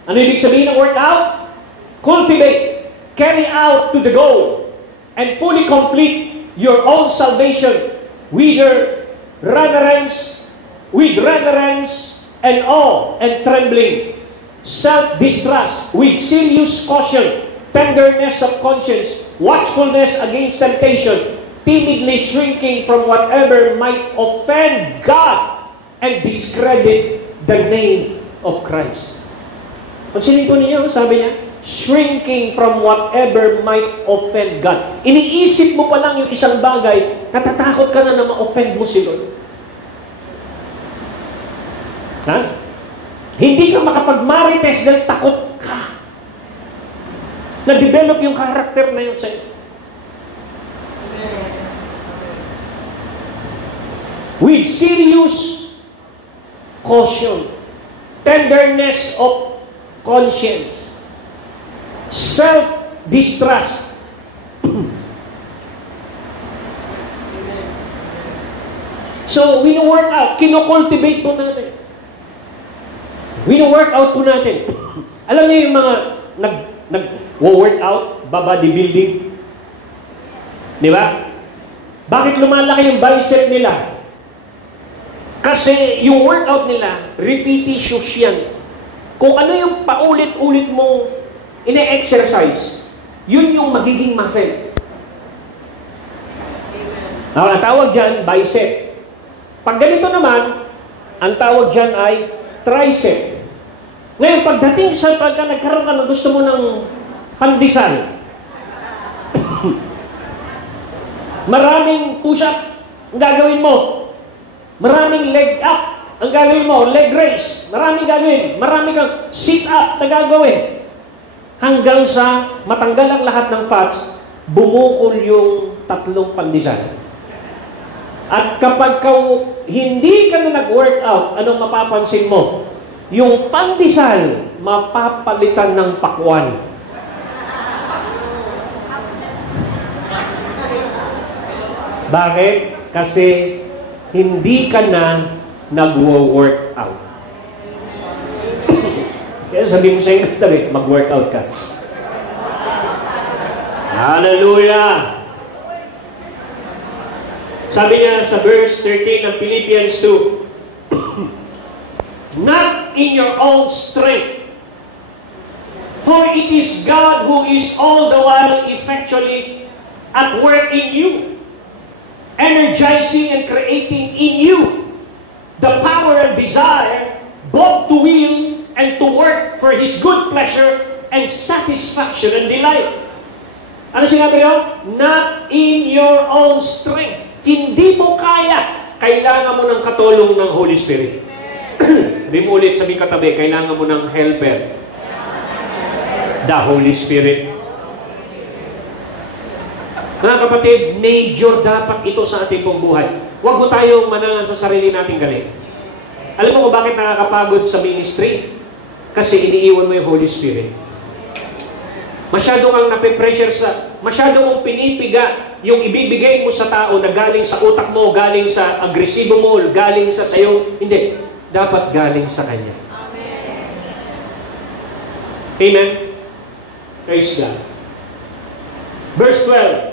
Ano ibig sabihin ng work out? Cultivate. Carry out to the goal and fully complete your own salvation with reverence and awe and trembling, self-distrust with serious caution, tenderness of conscience, watchfulness against temptation, timidly shrinking from whatever might offend God and discredit the name of Christ. Pansinin ko ninyo, sabi niya, shrinking from whatever might offend God. Iniisip mo pa lang yung isang bagay, natatakot ka na ma-offend mo si Lord. Ha? Hindi ka makapag-marites dahil takot ka. Na-develop yung karakter na yun sa'yo. With serious caution, tenderness of conscience, self-distrust. So, wino-work out, kino-cultivate po natin. Wino-work out po natin. Alam niyo yung mga nag-work out, bodybuilding? Di ba? Bakit lumalaki yung bicep nila? Kasi yung workout nila, repetitious yan. Kung ano yung paulit-ulit mo ine-exercise, yun yung magiging muscle. Ang tawag dyan, bicep. Pag ganito naman, ang tawag dyan ay tricep. Ngayon, pagdating sa pagka nagkaroon ka ng gusto mo ng pandesal, maraming push-up ang gagawin mo. Maraming leg up ang gagawin mo. Leg raise. Maraming gagawin. Maraming kang sit-up na gagawin. Hanggang sa matanggal ang lahat ng fats, bumukol yung 3 pandesal. At kapag hindi ka na nag-workout, anong mapapansin mo? Yung pandesal, mapapalitan ng pakwan. Bakit? Kasi hindi ka na nag-workout. Kaya sabi mo sa inyo, mag-workout ka. Hallelujah! Sabi niya sa verse 13 ng Philippians 2, not in your own strength, for it is God who is all the while effectually at work in you, energizing and creating in you the power and desire both to will and to work for His good pleasure and satisfaction and delight. Ano sinabi niyo? Not in your own strength. Hindi mo kaya. Kailangan mo ng katulong ng Holy Spirit. Rimulit sa may katabi, kailangan mo ng helper. The Holy Spirit. Mga kapatid, major dapat ito sa ating pong buhay. Huwag mo tayong manangan sa sarili nating galing. Alam mo kung bakit nakakapagod sa ministry? Kasi iniiwan mo yung Holy Spirit. Masyado kang nape-pressure masyado mong pinipiga yung ibibigay mo sa tao na galing sa utak mo, galing sa agresibo mo, galing sa sayo. Hindi. Dapat galing sa Kanya. Amen. Amen? Praise God. Verse 12.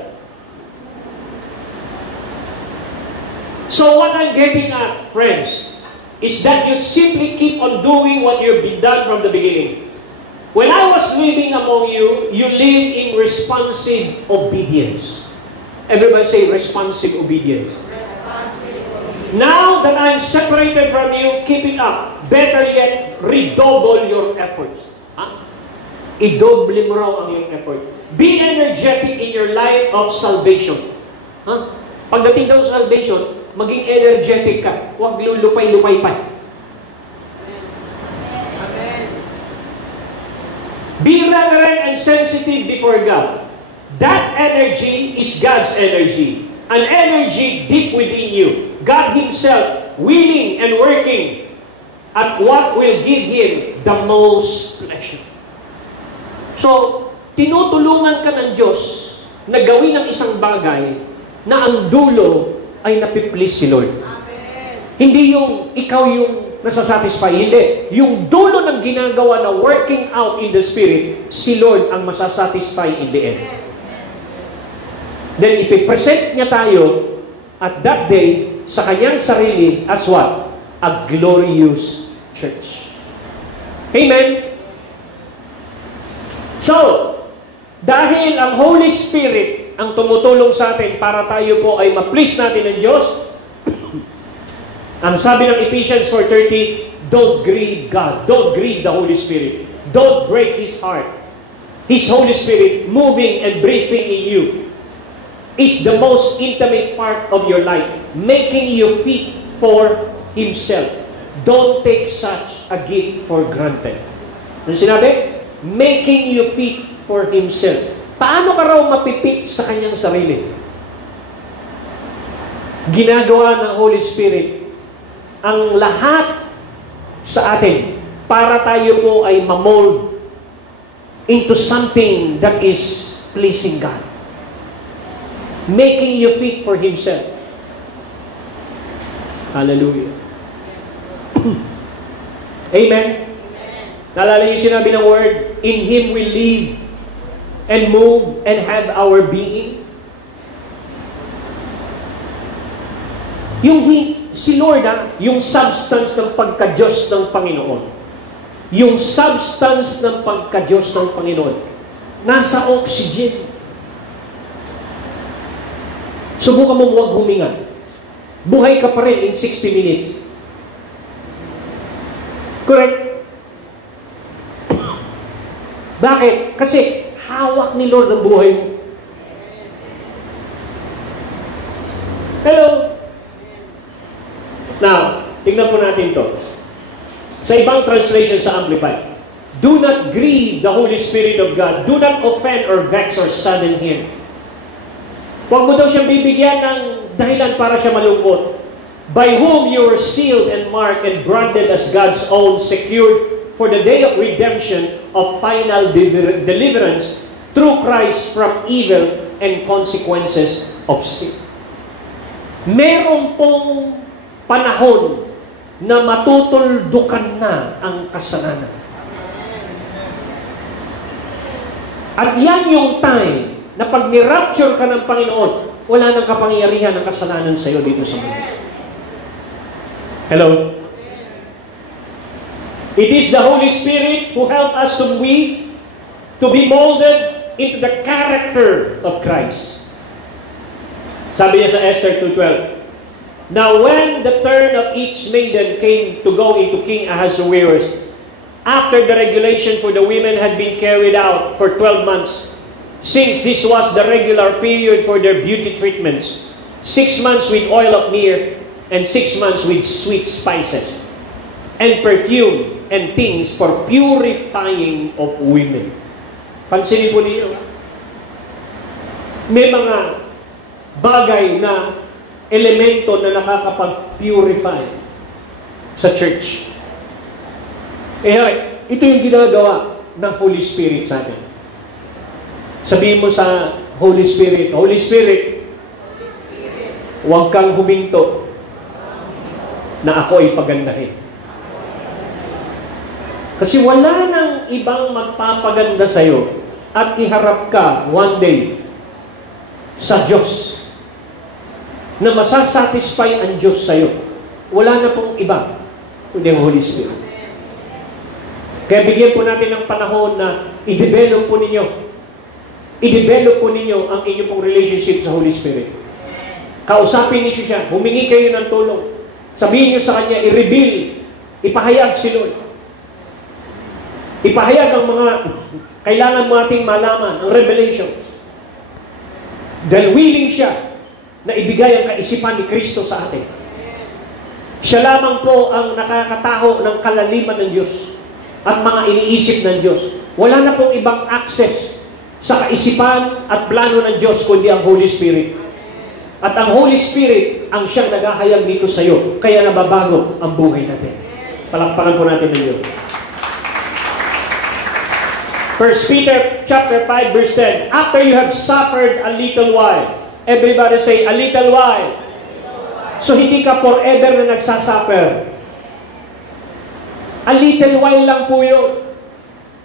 So what I'm getting at, friends, is that you simply keep on doing what you've been done from the beginning. When I was living among you, you lived in responsive obedience. Everybody say responsive obedience. Now that I'm separated from you, keep it up. Better yet, redouble your efforts. Idoble mo raw ang iyong effort. Be energetic in your life of salvation. Pagdating daw sa salvation, maging energetic ka. Huwag lulupay-lupay pa. Be reverent and sensitive before God. That energy is God's energy. An energy deep within you. God Himself willing and working at what will give Him the most pleasure. So, tinutulungan ka ng Diyos na gawin ang isang bagay na ang dulo ay napiplease si Lord. Amen. Hindi yung ikaw yung nasasatisfy. Hindi. Yung dulo ng ginagawa na working out in the Spirit, si Lord ang masasatisfy in the end. Then, ipipresent niya tayo at that day sa kanyang sarili as what? A glorious church. Amen? So, dahil ang Holy Spirit ang tumutulong sa atin para tayo po ay ma-please natin ng Diyos, ang sabi ng Ephesians 4:30, don't grieve God. Don't grieve the Holy Spirit. Don't break His heart. His Holy Spirit moving and breathing in you is the most intimate part of your life, making you fit for Himself. Don't take such a gift for granted. Ano sinabi? Making you fit for Himself. Paano ka raw mapipit sa Kanyang sarili? Ginagawa ng Holy Spirit ang lahat sa atin para tayo po ay ma-mold into something that is pleasing God. Making you fit for Himself. Hallelujah. Amen. Naalala niyo sinabi ng word, in Him we live and move and have our being. Si Lord, yung substance ng pagka-Diyos ng Panginoon. Yung substance ng pagka-Diyos ng Panginoon. Nasa oxygen. Subukan mo huwag huminga. Buhay ka pa rin in 60 minutes. Correct? Bakit? Kasi hawak ni Lord ang buhay mo. Hello? Now, tingnan po natin to. Sa ibang translation sa Amplified, do not grieve the Holy Spirit of God. Do not offend or vex or sadden Him. Huwag mo daw siyang bibigyan ng dahilan para siya malungkot. By whom you were sealed and marked and branded as God's own, secured for the day of redemption of final deliverance through Christ from evil and consequences of sin. Meron pong panahon na matutuldukan na ang kasalanan. At yan yung time na pag ni-rapture ka ng Panginoon, wala nang kapangyarihan ng kasalanan sa iyo dito sa mundo. Hello? It is the Holy Spirit who helped us to be molded into the character of Christ. Sabi niya sa Esther 2:12, now when the turn of each maiden came to go into King Ahasuerus, after the regulation for the women had been carried out for 12 months, since this was the regular period for their beauty treatments, 6 months with oil of myrrh, and 6 months with sweet spices, and perfume, and things for purifying of women. Pansinin po ninyo, may mga bagay na elemento na nakakapag-purify sa church. Ito yung ginagawa ng Holy Spirit sa atin. Sabihin mo sa Holy Spirit, Holy Spirit, huwag kang huminto na ako ay pagandahin. Kasi wala nang ibang magpapaganda sa'yo at iharap ka one day sa Diyos na masasatisfy ang Diyos sa'yo. Wala na pong iba kundi ang Holy Spirit. Kaya bigyan po natin ng panahon na i-develop po ninyo ang inyong pong relationship sa Holy Spirit. Kausapin niyo siya, humingi kayo ng tulong. Sabihin niyo sa Kanya, i-reveal, ipahayag si Lord. Ipahayag ang mga kailangan mo ating malaman, ang revelation. Dahil willing siya na ibigay ang kaisipan ni Kristo sa atin. Siya lamang po ang nakakataho ng kalaliman ng Diyos at mga iniisip ng Diyos. Wala na pong ibang access sa kaisipan at plano ng Diyos kundi ang Holy Spirit. At ang Holy Spirit ang siyang naghahayag dito sa iyo, kaya nababago ang buhay natin. Palakpakan po natin ng Diyos. 1 Peter chapter 5 verse 10, after you have suffered a little while, everybody say, a little while. So hindi ka forever na nagsasuffer. A little while lang po yun.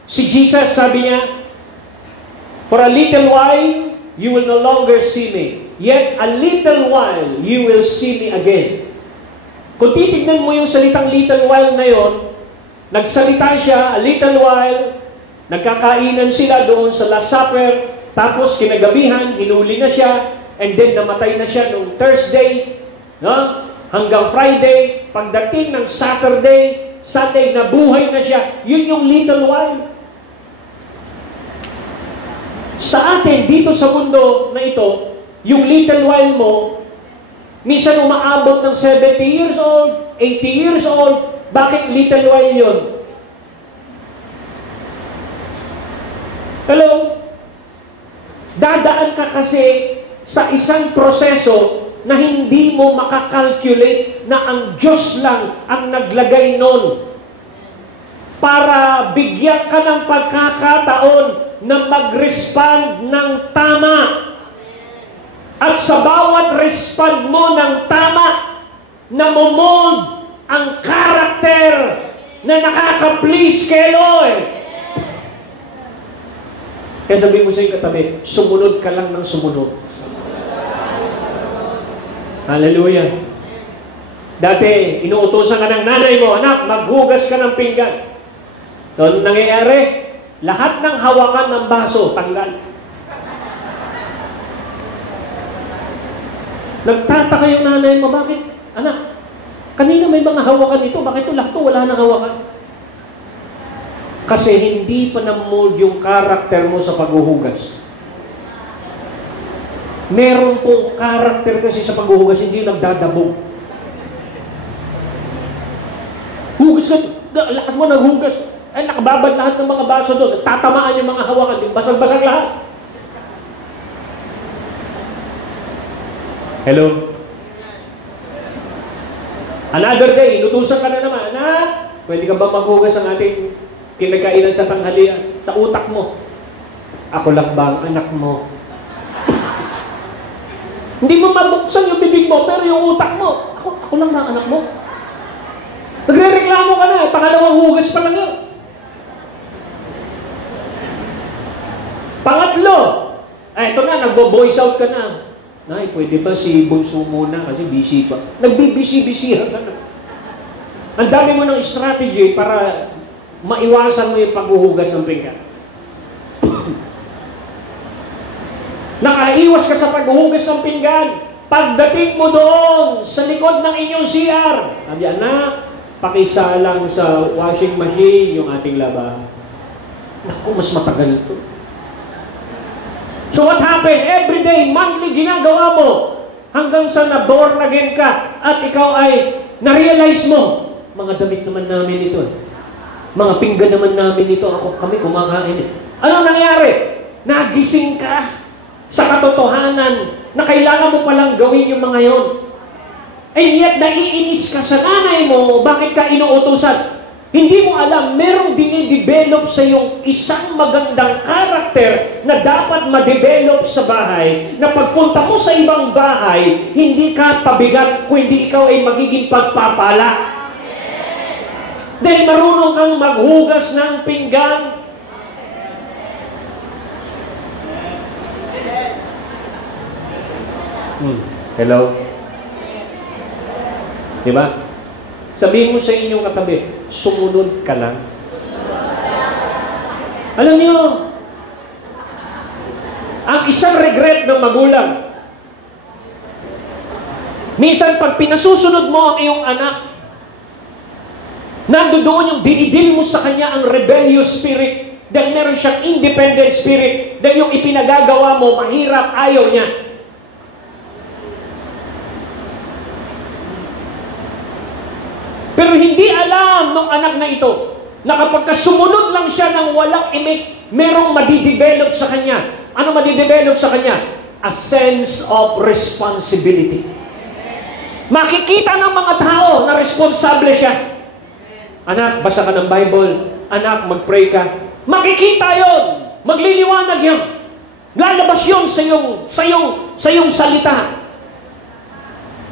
Si Jesus sabi niya, for a little while, you will no longer see me. Yet a little while, you will see me again. Kung titignan mo yung salitang little while na yun, nagsalita siya, a little while, nagkakainan sila doon sa Last Supper, tapos kinagabihan, hinuli na siya, and then namatay na siya noong Thursday, no? Hanggang Friday, pagdating ng Saturday, Sunday, nabuhay na siya. Yun yung little while. Sa atin, dito sa mundo na ito, yung little while mo, minsan umaabot ng 70 years old, 80 years old. Bakit little while yun? Hello? Dadaan ka kasi sa isang proseso na hindi mo makakalculate na ang Diyos lang ang naglagay nun para bigyan ka ng pagkakataon na mag-respond ng tama. At sa bawat respond mo ng tama, namomold ang karakter na nakaka-please kay Lord. Kaya sabihin mo sa iyong katabi, sumunod ka lang ng sumunod. Hallelujah. Dati, inuutosan ka ng nanay mo, anak, maghugas ka ng pinggan. Doon nangyayari, lahat ng hawakan ng baso, tanggal. Nagtataka yung nanay mo, bakit? Anak, kanina may mga hawakan ito, bakit ito lahat ito wala nang hawakan? Kasi hindi pa na-mold yung karakter mo sa paghuhugas. Meron pong karakter kasi sa paghuhugas, hindi nagdadabog. Hugas ka, lakas mo naghugas. Ay, nakababad lahat ng mga baso doon. Tatamaan yung mga hawakan. Basag-basag lahat. Hello? Another day, inutusan ka na naman. Anak, pwede ka ba maghugas ang ating kinagkainan sa tanghalian? Sa utak mo. Ako lang ba ang anak mo? Hindi mo mabuksan yung bibig mo, pero yung utak mo, ako lang ba ang anak mo? Nagre-reklamo ka na, pangalawang hugas pa lang yun. Pangatlo, ito na, nagbo-voice out ka na. Nay, pwede ba si Bunso muna kasi busy pa. Nagbibisi-bisihan ka na. Ang dami mo ng strategy para maiwasan mo yung paghuhugas ng pinggan. Nakaiwas ka sa paghuhugas ng pinggan. Pagdating mo doon sa likod ng inyong CR, sabi, anak, pakisalang sa washing machine yung ating labahan. Naku, mas matagal ito. So what happened? Every day, monthly, ginagawa mo hanggang sa na-born again ka at ikaw ay na-realize mo, mga damit naman namin ito. Mga pinggan naman namin ito. Kami kumakain. Ano nangyari? Nagising ka sa katotohanan na kailangan mo palang gawin yung mga yon. And yet, naiinis ka sa nanay mo, bakit ka inuutosan? Hindi mo alam, merong dinidevelop sa iyong isang magandang karakter na dapat ma-develop sa bahay, na pagpunta mo sa ibang bahay, hindi ka pabigat, kundi ikaw ay magiging pagpapala. Dahil marunong kang maghugas ng pinggan. Hello? Diba? Sabihin mo sa inyong katabi, sumunod ka lang. Alam niyo, ang isang regret ng magulang, minsan pag pinasusunod mo ang iyong anak, nandoon yung dinidil mo sa kanya ang rebellious spirit, dahil meron siyang independent spirit, dahil yung ipinagagawa mo, mahirap, ayaw niya. Pero hindi alam ng anak na ito na kapag sumunod lang siya ng walang imik, merong madidevelop sa kanya. Ano madidevelop sa kanya? A sense of responsibility. Makikita ng mga tao na responsable siya. Anak, basa ka ng Bible. Anak, mag-pray ka. Makikita yon, magliliwanag yon. Lalabas yon sa iyong salita.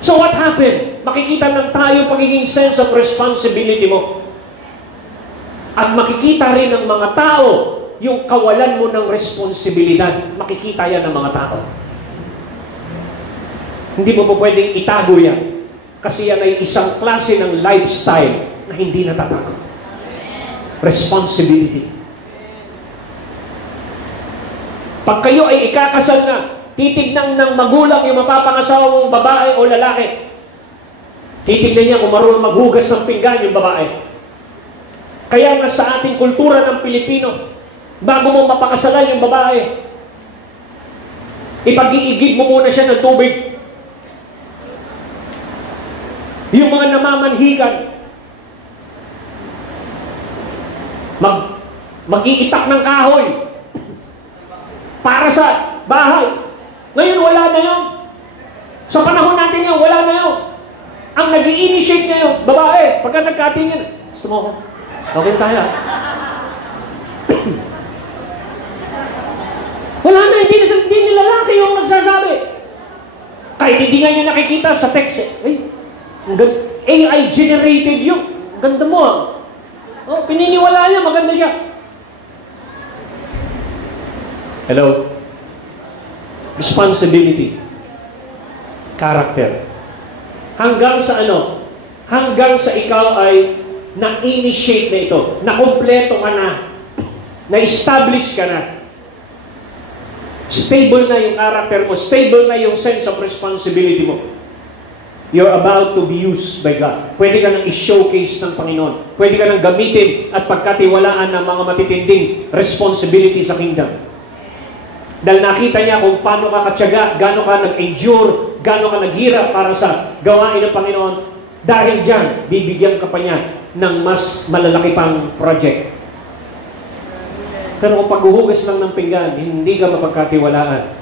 So what happened? Makikita ng tayo pagiging sense of responsibility mo. At makikita rin ng mga tao yung kawalan mo ng responsibilidad. Makikita yan ng mga tao. Hindi mo po pwedeng itago yan. Kasi yan ay isang klase ng lifestyle na hindi natatago. Responsibility. Pag kayo ay ikakasal na, titignan ng magulang yung mapapangasawa mong babae o lalaki. Titignan niya kung marunong maghugas ng pinggan yung babae. Kaya nga sa ating kultura ng Pilipino, bago mo mapakasalan yung babae, ipag-iigib mo muna siya ng tubig. Yung mga namamanhikan, mag-iitak ng kahoy para sa bahay. Ngayon, wala na yun. Sa panahon natin yun, wala na yun. Ang nag-i-initiate ngayon, babae, pagka nagkatingin, gusto mo ako? Okay tayo. Wala na, hindi nila lalaki yung nagsasabi. Kahit hindi nga niya nakikita sa text. AI-generated yun. Ganda mo ah. Oh, pininiwala niya, maganda siya. Hello? Responsibility. Character. Hanggang sa ano? Hanggang sa ikaw ay na-initiate na ito. Na-kompleto ka na. Na-establish ka na. Stable na yung character mo. Stable na yung sense of responsibility mo. You're about to be used by God. Pwede ka nang i-showcase ng Panginoon. Pwede ka nang gamitin at pagkatiwalaan ng mga matitinding responsibility sa kingdom. Dahil nakita niya kung paano ka katyaga, gaano ka nag-endure, gaano ka naghirap para sa gawain ng Panginoon. Dahil dyan, bibigyan ka pa niya ng mas malalaki pang project. Pero kung paghuhugas lang ng pinggan, hindi ka mapagkatiwalaan.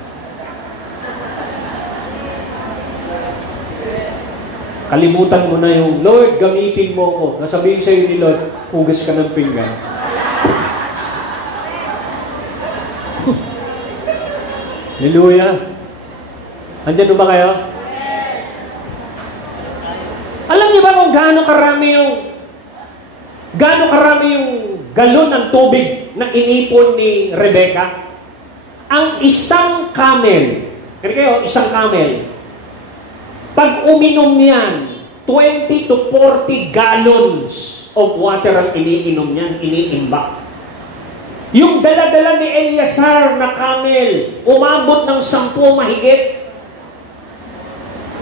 Kalimutan mo na yung, Lord, gamitin mo ko. Nasabihin sa'yo ni Lord, hugas ka ng pinggan. Hallelujah. Andiyan ba kayo? Alam niyo ba kung gaano karami yung galon ng tubig na inipon ni Rebecca? Ang isang camel, kaya kayo, isang camel, pag uminom niyan, 20 to 40 gallons of water ang iniinom niyan, iniimbak. Yung dala-dala ni Eleazar na camel, umabot ng 10 mahigit.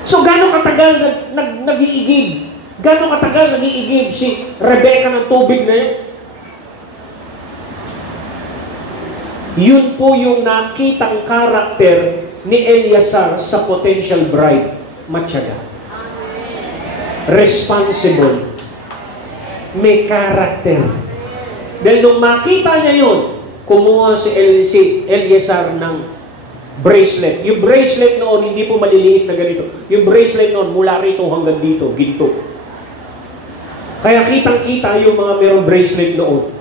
So, gano'ng katagal nag-iigib? Gano'ng katagal nag-iigib si Rebecca ng tubig na yun? Yun po yung nakitang karakter ni Eleazar sa potential bride. Matyaga. Responsible. May karakter. Dahil nung makita niya yun, kumuha si Eleazar ng bracelet. Yung bracelet noon, hindi po maliliit na ganito. Yung bracelet noon, mula rito hanggang dito, ginto. Kaya kitang-kita yung mga mayroong bracelet noon.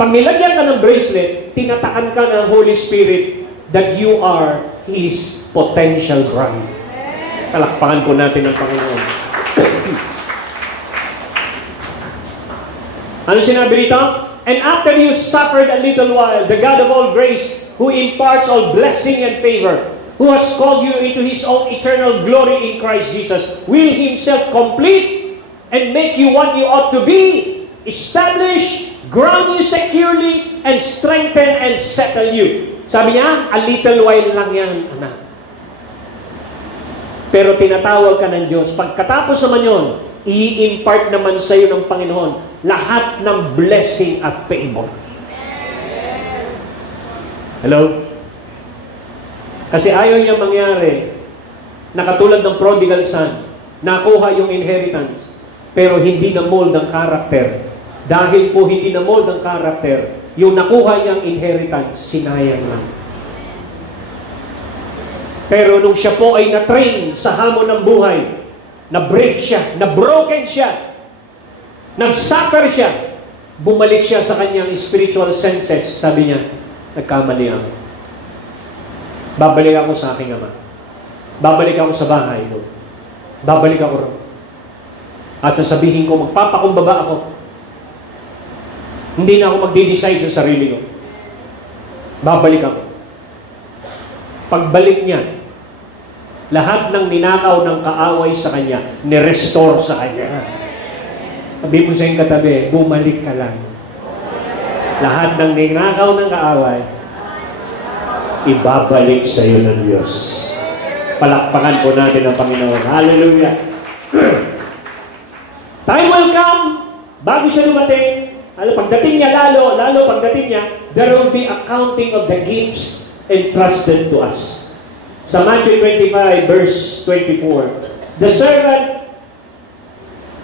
Pag nilagyan ka ng bracelet, tinatakan ka ng Holy Spirit that you are His potential bride. Palakpakan po natin ang Panginoon. Ano sinabi rito? And after you suffered a little while, the God of all grace, who imparts all blessing and favor, who has called you into His own eternal glory in Christ Jesus, will Himself complete and make you what you ought to be, establish, ground you securely, and strengthen and settle you. Sabi niya, a little while lang yan, anak. Pero tinatawag ka ng Diyos. Pagkatapos naman yun, i-impart naman sa iyo ng Panginoon lahat ng blessing at favor. Hello? Kasi ayaw niya mangyari na katulad ng prodigal son, nakuha yung inheritance, pero hindi na-mold ang karakter. Dahil po hindi na-mold ang karakter, yung nakuha niyang inheritance, sinayang lang. Pero nung siya po ay na-train sa hamon ng buhay, na-break siya, na-broken siya, nag-suffer siya, bumalik siya sa kanyang spiritual senses. Sabi niya, nagkamali ako. Babalik ako sa aking ama. Babalik ako sa bahay ko. Babalik ako ron. At sasabihin ko, magpapakumbaba ako. Hindi na ako magde-decide sa sarili ko. Babalik ako. Pagbalik niya, lahat ng ninakaw ng kaaway sa kanya, ni-restore sa kanya. Sabi mo sa iyong katabi, bumalik ka lang. Lahat ng ninakaw ng kaaway, ibabalik sa iyo ng Diyos. Palakpakan po natin ang Panginoon. Hallelujah! Time will come, bago siya dumating, pagdating niya lalo pagdating niya, there will be accounting of the gifts entrusted to us. Sa Matthew 25, verse 24, the servant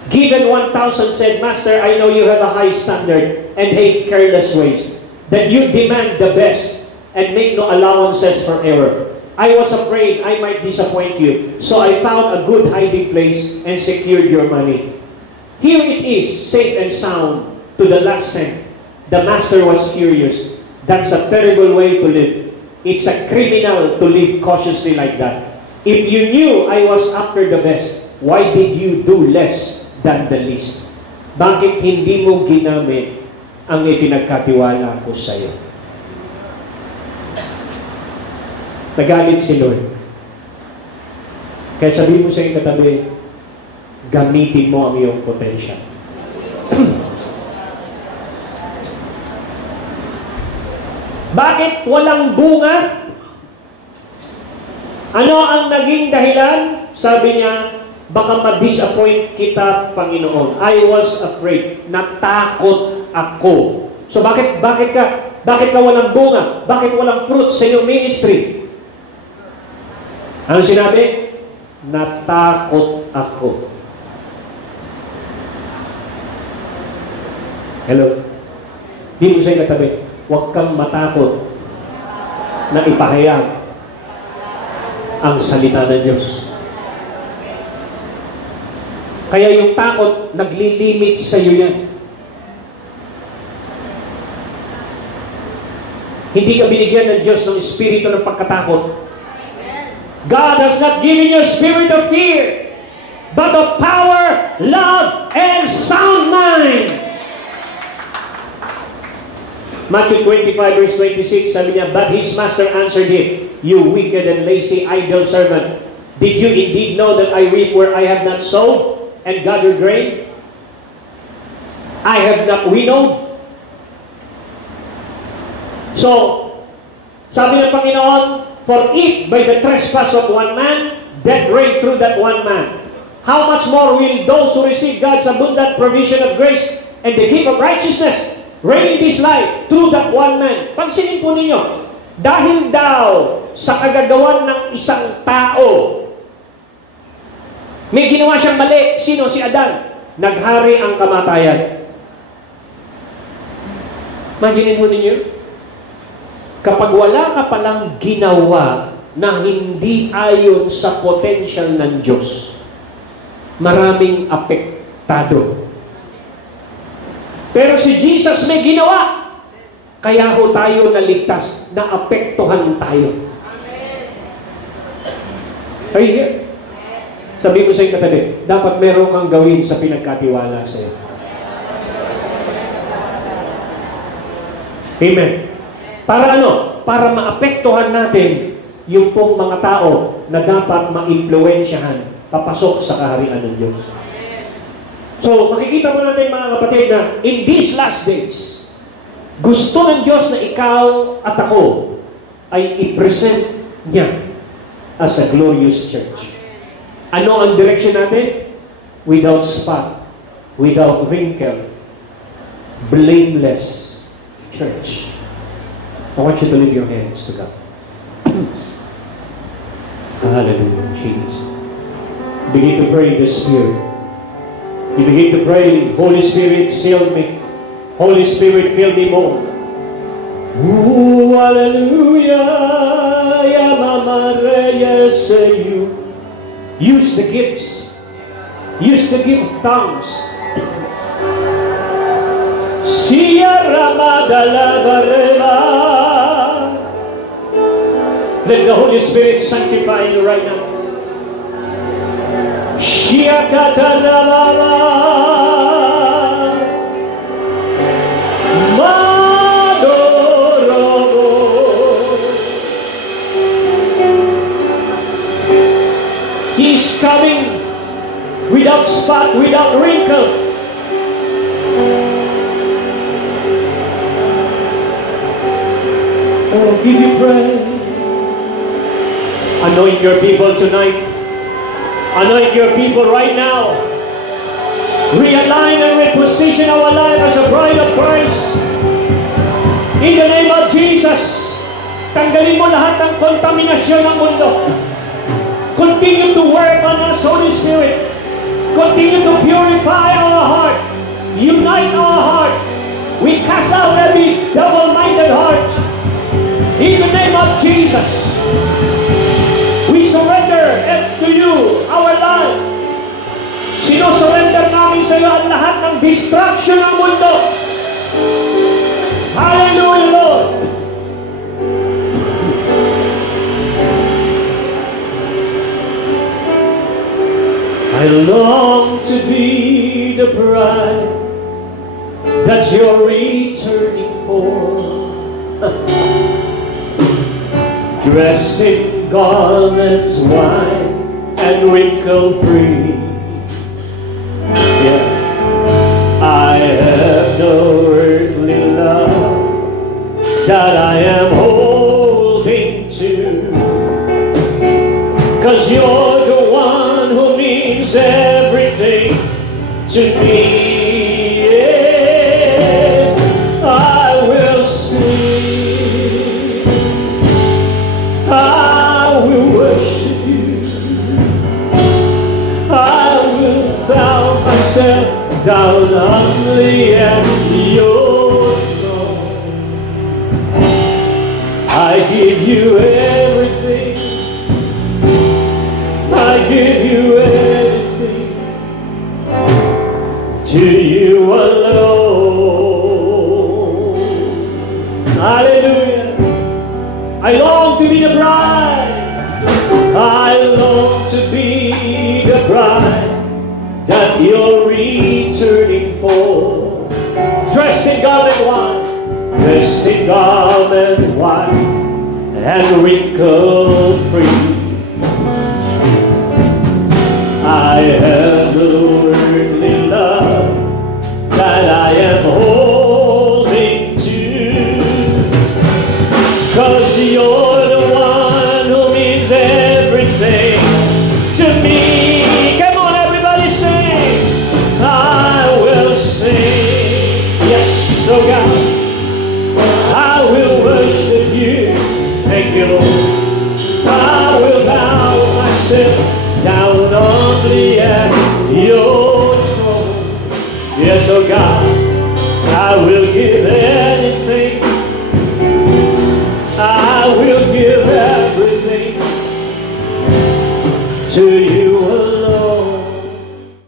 given 1,000 said, Master, I know you have a high standard and hate careless ways, that you demand the best and make no allowances for error. I was afraid I might disappoint you, so I found a good hiding place and secured your money. Here it is, safe and sound, to the last cent. The master was furious. That's a terrible way to live. It's a criminal to live cautiously like that. If you knew I was after the best, why did you do less than the least? Bakit hindi mo ginamit ang ipinagkatiwala ko sa iyo? Nagalit si Lord. Kaya sabihin mo sa iyong katabi, gamitin mo ang iyong potential. Bakit walang bunga? Ano ang naging dahilan? Sabi niya, baka ma-disappoint kita, Panginoon. I was afraid. Natakot ako. So bakit ka walang bunga? Bakit walang fruit sa iyong ministry? Ano sinabi? Natakot ako. Hello? Di mo sa'yo katabi, huwag kang matakot na ipahayag ang salita ng Diyos. Kaya yung takot, naglilimit sa iyo yan. Hindi ka binigyan ng Diyos ng espiritu ng pagkatakot. God has not given you a spirit of fear, but of power, love, and sound mind. Matthew 25 verse 26, sabi niya, but his master answered him, you wicked and lazy idle servant, did you indeed know that I reap where I have not sowed, and gather grain I have not winnowed? So, sabi ng Panginoon, for if by the trespass of one man, death reigned through that one man, how much more will those who receive God's abundant provision of grace and the gift of righteousness reign in this life through that one man? Pansinin po ninyo, dahil daw sa kagagawan ng isang tao, may ginawa siyang mali. Sino? Si Adan. Naghari ang kamatayan. Imaginin mo ninyo, kapag wala ka palang ginawa na hindi ayon sa potential ng Diyos, maraming apektado. Pero si Jesus may ginawa. Kaya ho tayo naligtas, naapektuhan tayo. Are you here? Sabi ko sa iyo katabi, dapat meron kang gawin sa pinagkatiwala sa iyo. Amen. Para ano? Para maapektuhan natin yung pong mga tao na dapat ma-impluensyahan papasok sa kaharian ng Diyos. So, makikita mo natin mga kapatid na in these last days, gusto ng Diyos na ikaw at ako ay i-present niya as a glorious church. Ano ang direction natin? Without spot, without wrinkle, blameless church. I want you to lift your hands to God. Hallelujah, Jesus. Begin to pray in the Spirit. You begin to pray, Holy Spirit, fill me. Holy Spirit, fill me more. Ooh, hallelujah. Ya mama reyes, you. Use the gifts. Use the gift of tongues. Sierra Madalabareva. Let the Holy Spirit sanctify you right now. Shiakatanabara. Madorobo. He's coming without spot, without wrinkle. Oh, give you praise. Anoint your people tonight. Anoint your people right now. Realign and reposition our life as a bride of Christ. In the name of Jesus, tanggalin mo lahat ng kontaminasyon ng mundo. Continue to work on us, Holy Spirit. Continue to purify our heart. Unite our heart. We cast out every double-minded heart. In the name of Jesus, we surrender to you our life. Sinusurrender namin sa iyo ang lahat ng distraction ng mundo. Hallelujah, Lord. I long to be the bride that you're returning for. Dressed in garments white and wrinkle-free. Yeah, I have no earthly love that I am holding to, 'cause you're the one everything to me. Yes, I will sing, I will worship you, I will bow myself down humbly at your throne. I give you everything, I give you everything, to you alone. Hallelujah. I long to be the bride, I long to be the bride that you're returning for. Dressed in garment white, dressed in garment white, and wrinkle free. I have